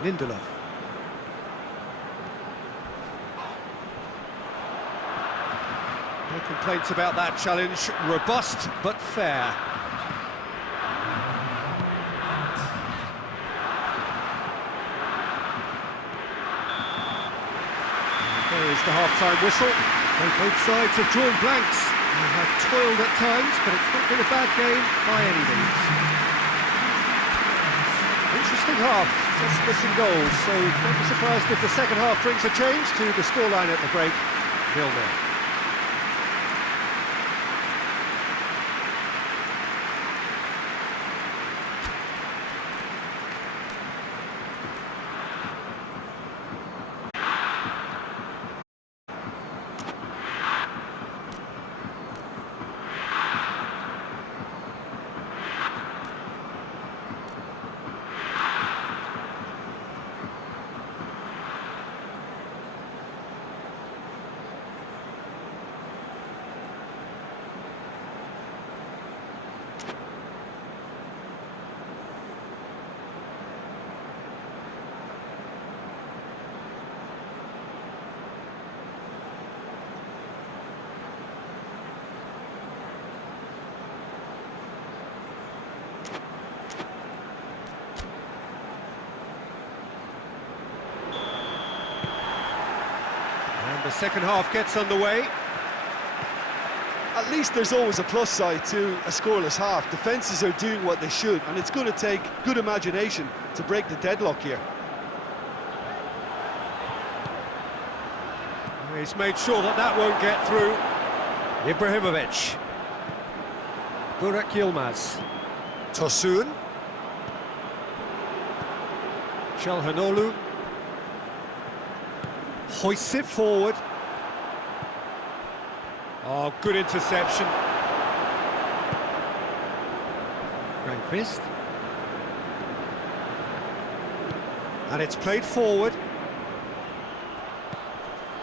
Lindelof. No complaints about that challenge. Robust but fair. There is the half-time whistle. Both sides have drawn blanks. They have toiled at times, but it's not been a bad game by any means. Interesting half, just missing goals, so don't be surprised if the second half brings a change to the scoreline at the break, 0-0. The second half gets underway. At least there's always a plus side to a scoreless half. Defences are doing what they should, and it's going to take good imagination to break the deadlock here. He's made sure that that won't get through. Ibrahimovic. Burak Yilmaz. Tosun. Çalhanoğlu. Hoists it forward. Oh, good interception. Rankvist. And it's played forward.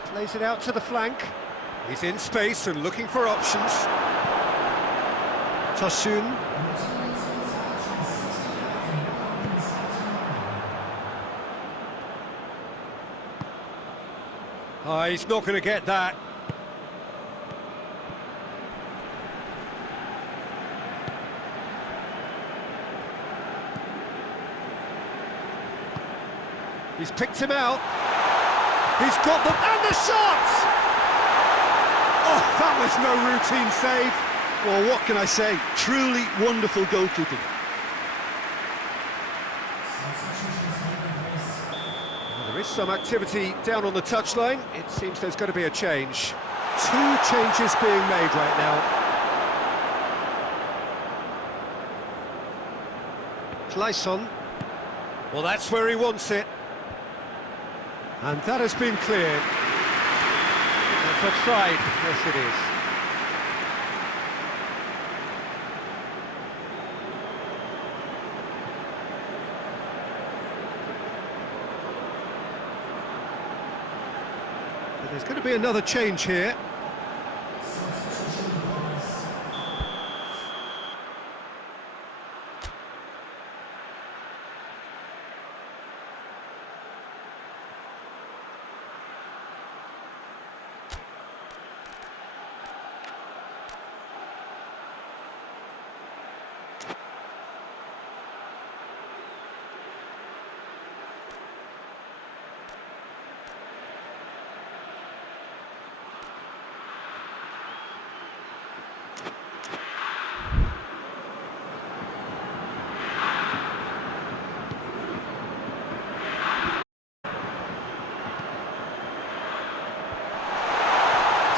Plays it out to the flank. He's in space and looking for options. Tosun. Oh, he's not going to get that. He's picked him out. He's got them, and the shot! Oh, that was no routine save. Well, what can I say? Truly wonderful goalkeeping. There is some activity down on the touchline. It seems there's going to be a change. Two changes being made right now. Clayson. Well, that's where he wants it. And that has been cleared. That's offside. Yes, it is. So there's going to be another change here.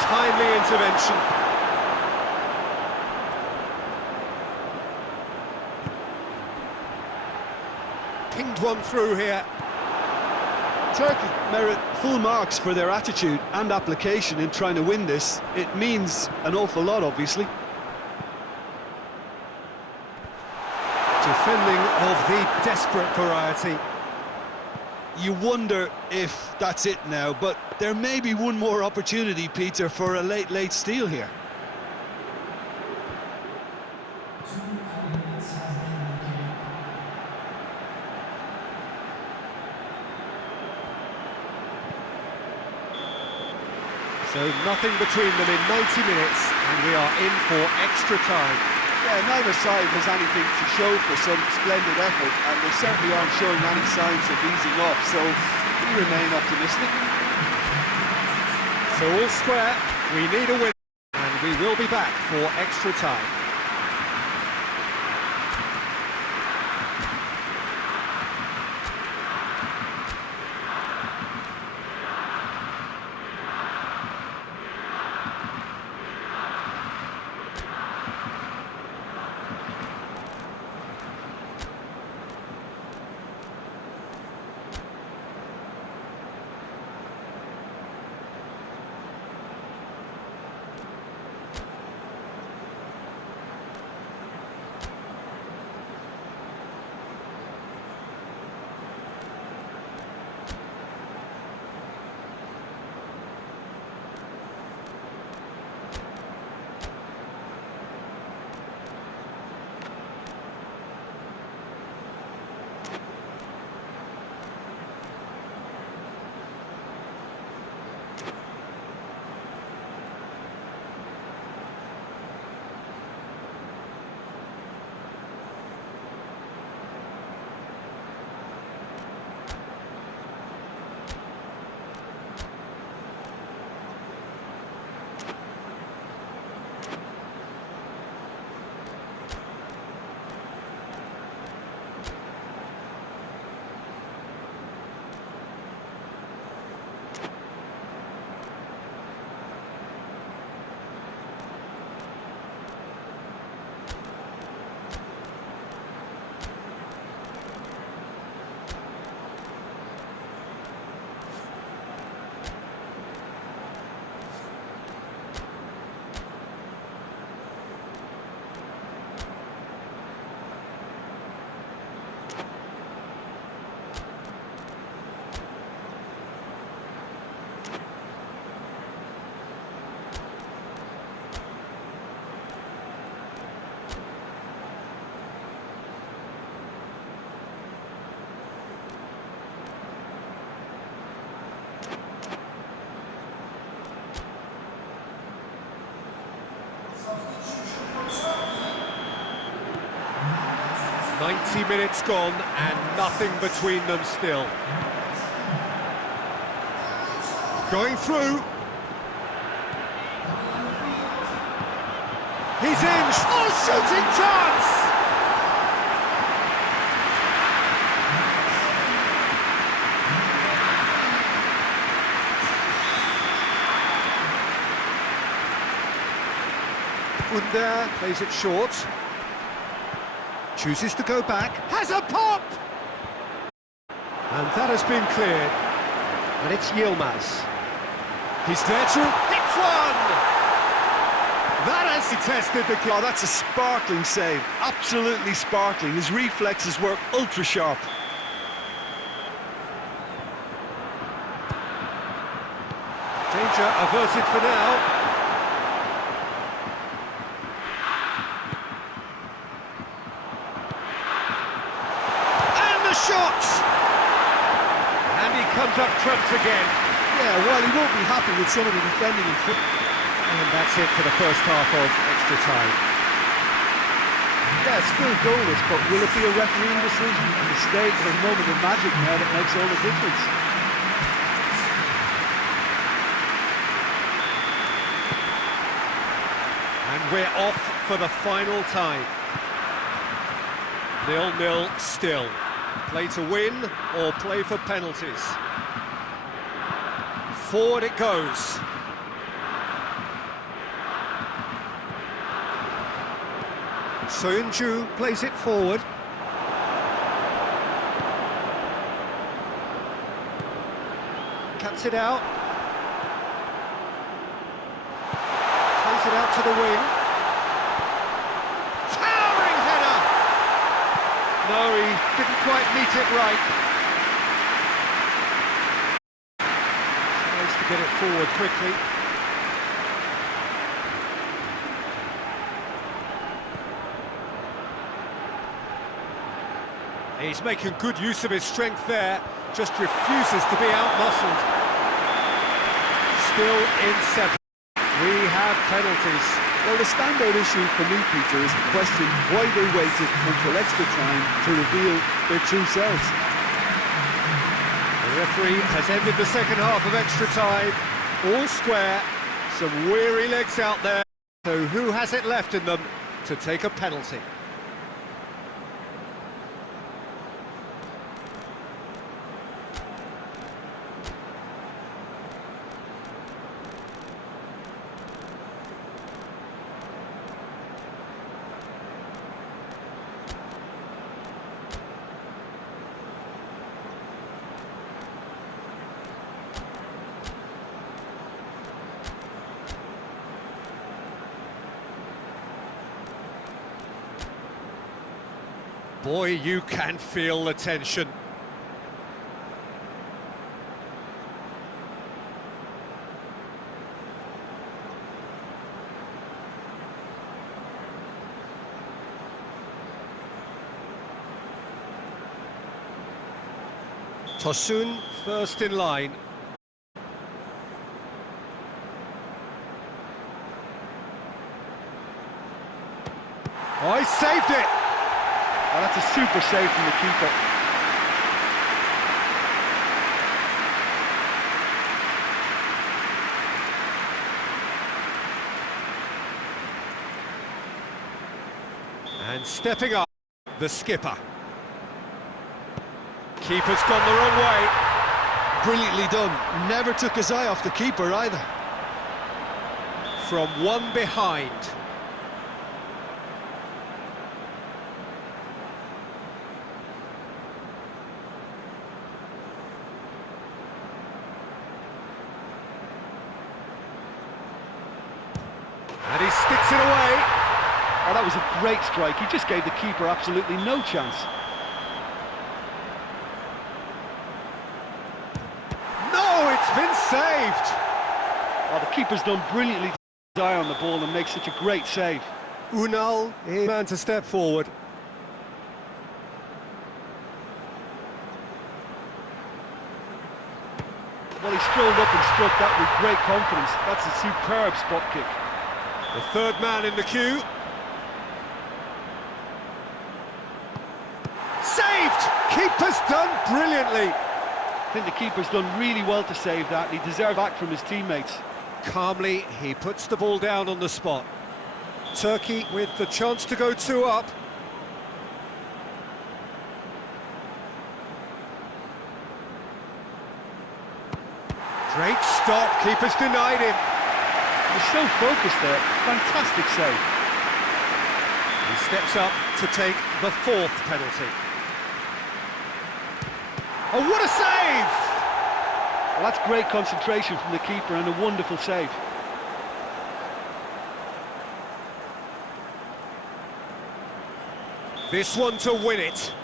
Timely intervention. Pinged one through here. Turkey merit full marks for their attitude and application in trying to win this. It means an awful lot, obviously. Defending of the desperate variety. You wonder if that's it now, but there may be one more opportunity, Peter, for a late steal here. So nothing between them in 90 minutes, and we are in for extra time. Yeah, neither side has anything to show for some splendid effort, and they certainly aren't showing any signs of easing off, so we remain optimistic. So all square, we need a win, and we will be back for extra time. "90 minutes gone and nothing between them still." Going through. He's in. Oh, shooting chance! Under plays it short. Chooses to go back. Has a pop! And that has been cleared. And it's Yilmaz. He's there to hit one! That has tested the kick. Oh, that's a sparkling save. Absolutely sparkling. His reflexes were ultra sharp. Danger averted for now. Shot! And he comes up trumps again. Yeah, well, he won't be happy with some of the defending in foot. And that's it for the first half of extra time. Yeah, it's still goalless, but will it be a refereeing decision, a mistake, or a moment of magic now that makes all the difference? And we're off for the final time. 0-0 still. Play to win or play for penalties. Forward it goes. Soyuncu plays it forward. cuts it out. Plays it out to the wing. Towering header! No, he didn't quite meet it right. Tries to get it forward quickly. He's making good use of his strength there, just refuses to be out-muscled. Still in 7. We have penalties. Well, the standout issue for me, Peter, is the question why they waited until extra time to reveal their true selves. The referee has ended the second half of extra time, all square, some weary legs out there. So who has it left in them to take a penalty? Boy, you can feel the tension. Tosun first in line. Oh, he saved it! Oh, that's a super save from the keeper. And stepping up, the skipper. Keeper's gone the wrong way. Brilliantly done. Never took his eye off the keeper either. From one behind. And he sticks it away. Oh, that was a great strike. He just gave the keeper absolutely no chance. No, it's been saved. Oh, the keeper's done brilliantly to keep his eye on the ball and make such a great save. Unal, a man to step forward. Well, he strolled up and struck that with great confidence. That's a superb spot kick. The third man in the queue. Saved! Keeper's done brilliantly. I think the keeper's done really well to save that, and he deserved back from his teammates. Calmly, he puts the ball down on the spot. Turkey with the chance to go 2 up. Great stop, keeper's denied him. He's so focused there. Fantastic save. He steps up to take the 4th penalty. Oh, what a save! Well, that's great concentration from the keeper and a wonderful save. This one to win it.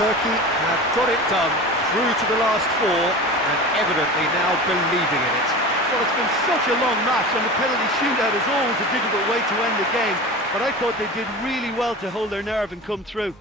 Turkey have got it done through to the last 4 and evidently now believing in it. Well, it's been such a long match and the penalty shootout is always a difficult way to end the game, but I thought they did really well to hold their nerve and come through.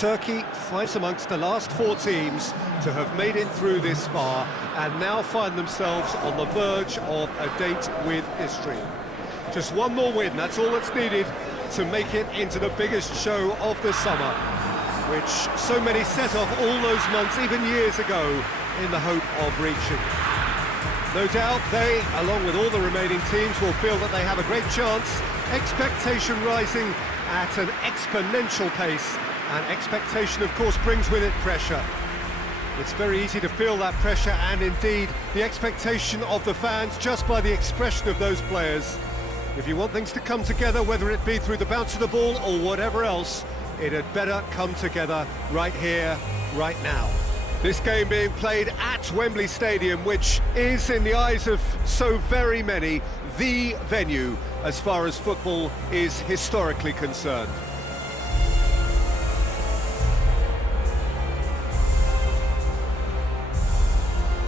Turkey fights amongst the last 4 teams to have made it through this far and now find themselves on the verge of a date with history. Just one more win, that's all that's needed to make it into the biggest show of the summer, which so many set off all those months, even years ago, in the hope of reaching. No doubt they, along with all the remaining teams, will feel that they have a great chance, expectation rising at an exponential pace, and expectation, of course, brings with it pressure. It's very easy to feel that pressure, and indeed the expectation of the fans, just by the expression of those players. If you want things to come together, whether it be through the bounce of the ball or whatever else, it had better come together right here, right now. This game being played at Wembley Stadium, which is, in the eyes of so very many, the venue as far as football is historically concerned.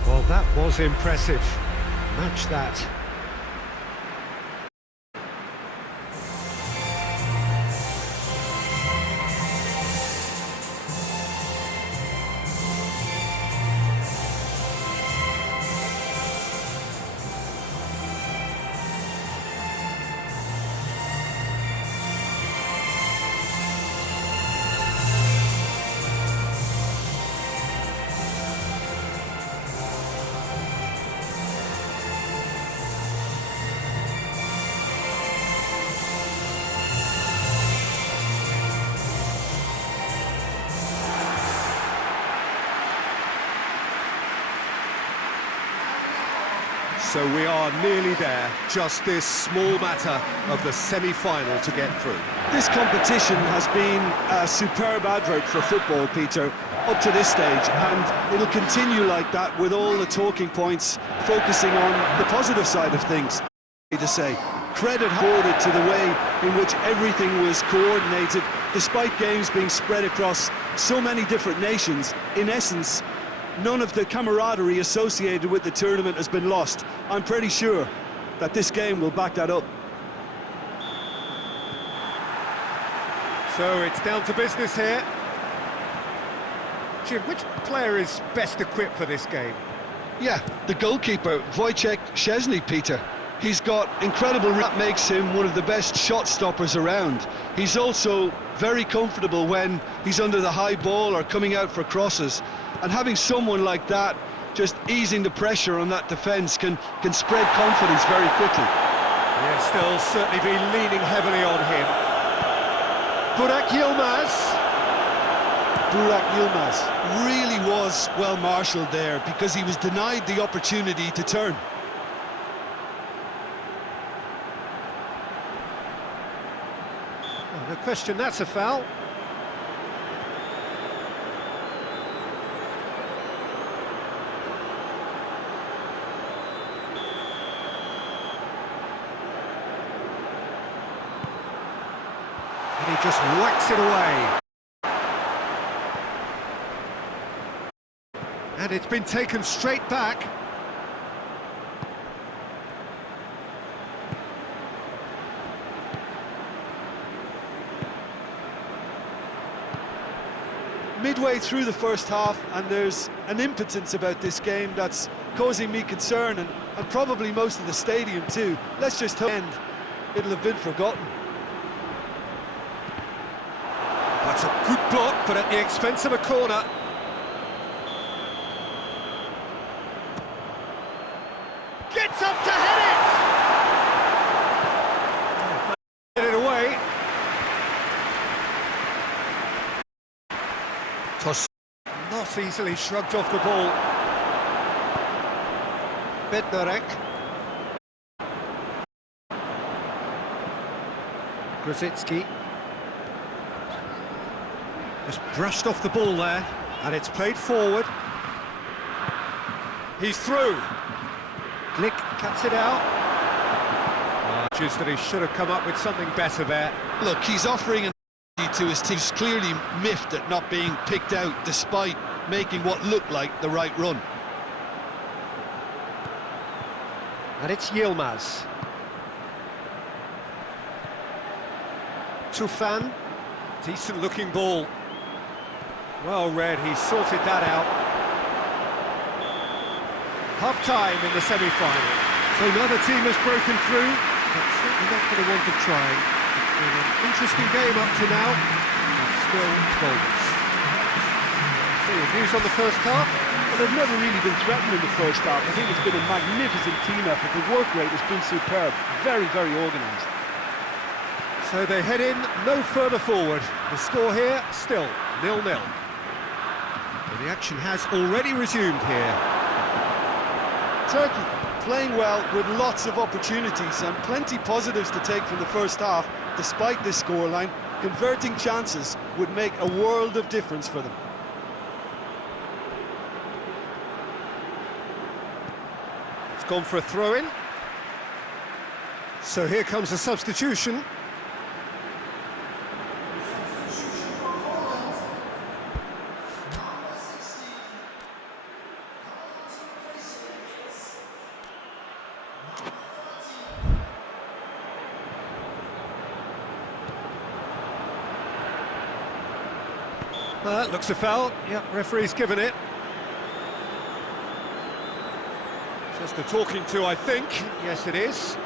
Well, that was impressive. Match that. So we are nearly there, just this small matter of the semi-final to get through. This competition has been a superb advert for football, Peter, up to this stage, and it'll continue like that with all the talking points focusing on the positive side of things. To say, credit afforded to the way in which everything was coordinated, despite games being spread across so many different nations. In essence, none of the camaraderie associated with the tournament has been lost. I'm pretty sure that this game will back that up. So it's down to business here. Jim, which player is best equipped for this game? Yeah, the goalkeeper, Wojciech Szczesny, Peter. He's got incredible, that makes him one of the best shot stoppers around. He's also very comfortable when he's under the high ball or coming out for crosses. And having someone like that just easing the pressure on that defence can spread confidence very quickly. Yes, they'll certainly be leaning heavily on him. Burak Yilmaz. Burak Yilmaz really was well marshalled there because he was denied the opportunity to turn. No question, that's a foul. And he just whacks it away. And it's been taken straight back. Midway through the first half, and there's an impotence about this game that's causing me concern, and probably most of the stadium too. Let's just hope it'll have been forgotten. That's a good block, but at the expense of a corner. Gets up to head it! Get it away. Toss. Not easily shrugged off the ball. Bednarek. Grosicki. Just brushed off the ball there, and it's played forward. He's through. Glick cuts it out. Just that he should have come up with something better there. Look, he's offering an to his team. He's clearly miffed at not being picked out despite making what looked like the right run. And it's Yilmaz. Tufan. Decent looking ball. Well read, he sorted that out. Half-time in the semi-final. So neither team has broken through, but certainly not for the want of trying. It's been an interesting game up to now, and still goals. So your views on the first half? Well, they've never really been threatened in the first half. I think it's been a magnificent team effort. The work rate has been superb. Very, very organised. So they head in no further forward. The score here, still 0-0. And the action has already resumed here. Turkey playing well with lots of opportunities and plenty positives to take from the first half. Despite this scoreline, converting chances would make a world of difference for them. It's gone for a throw-in. So here comes a substitution. Looks a foul. Yep, referee's given it. Just a talking to, I think. Yes, it is.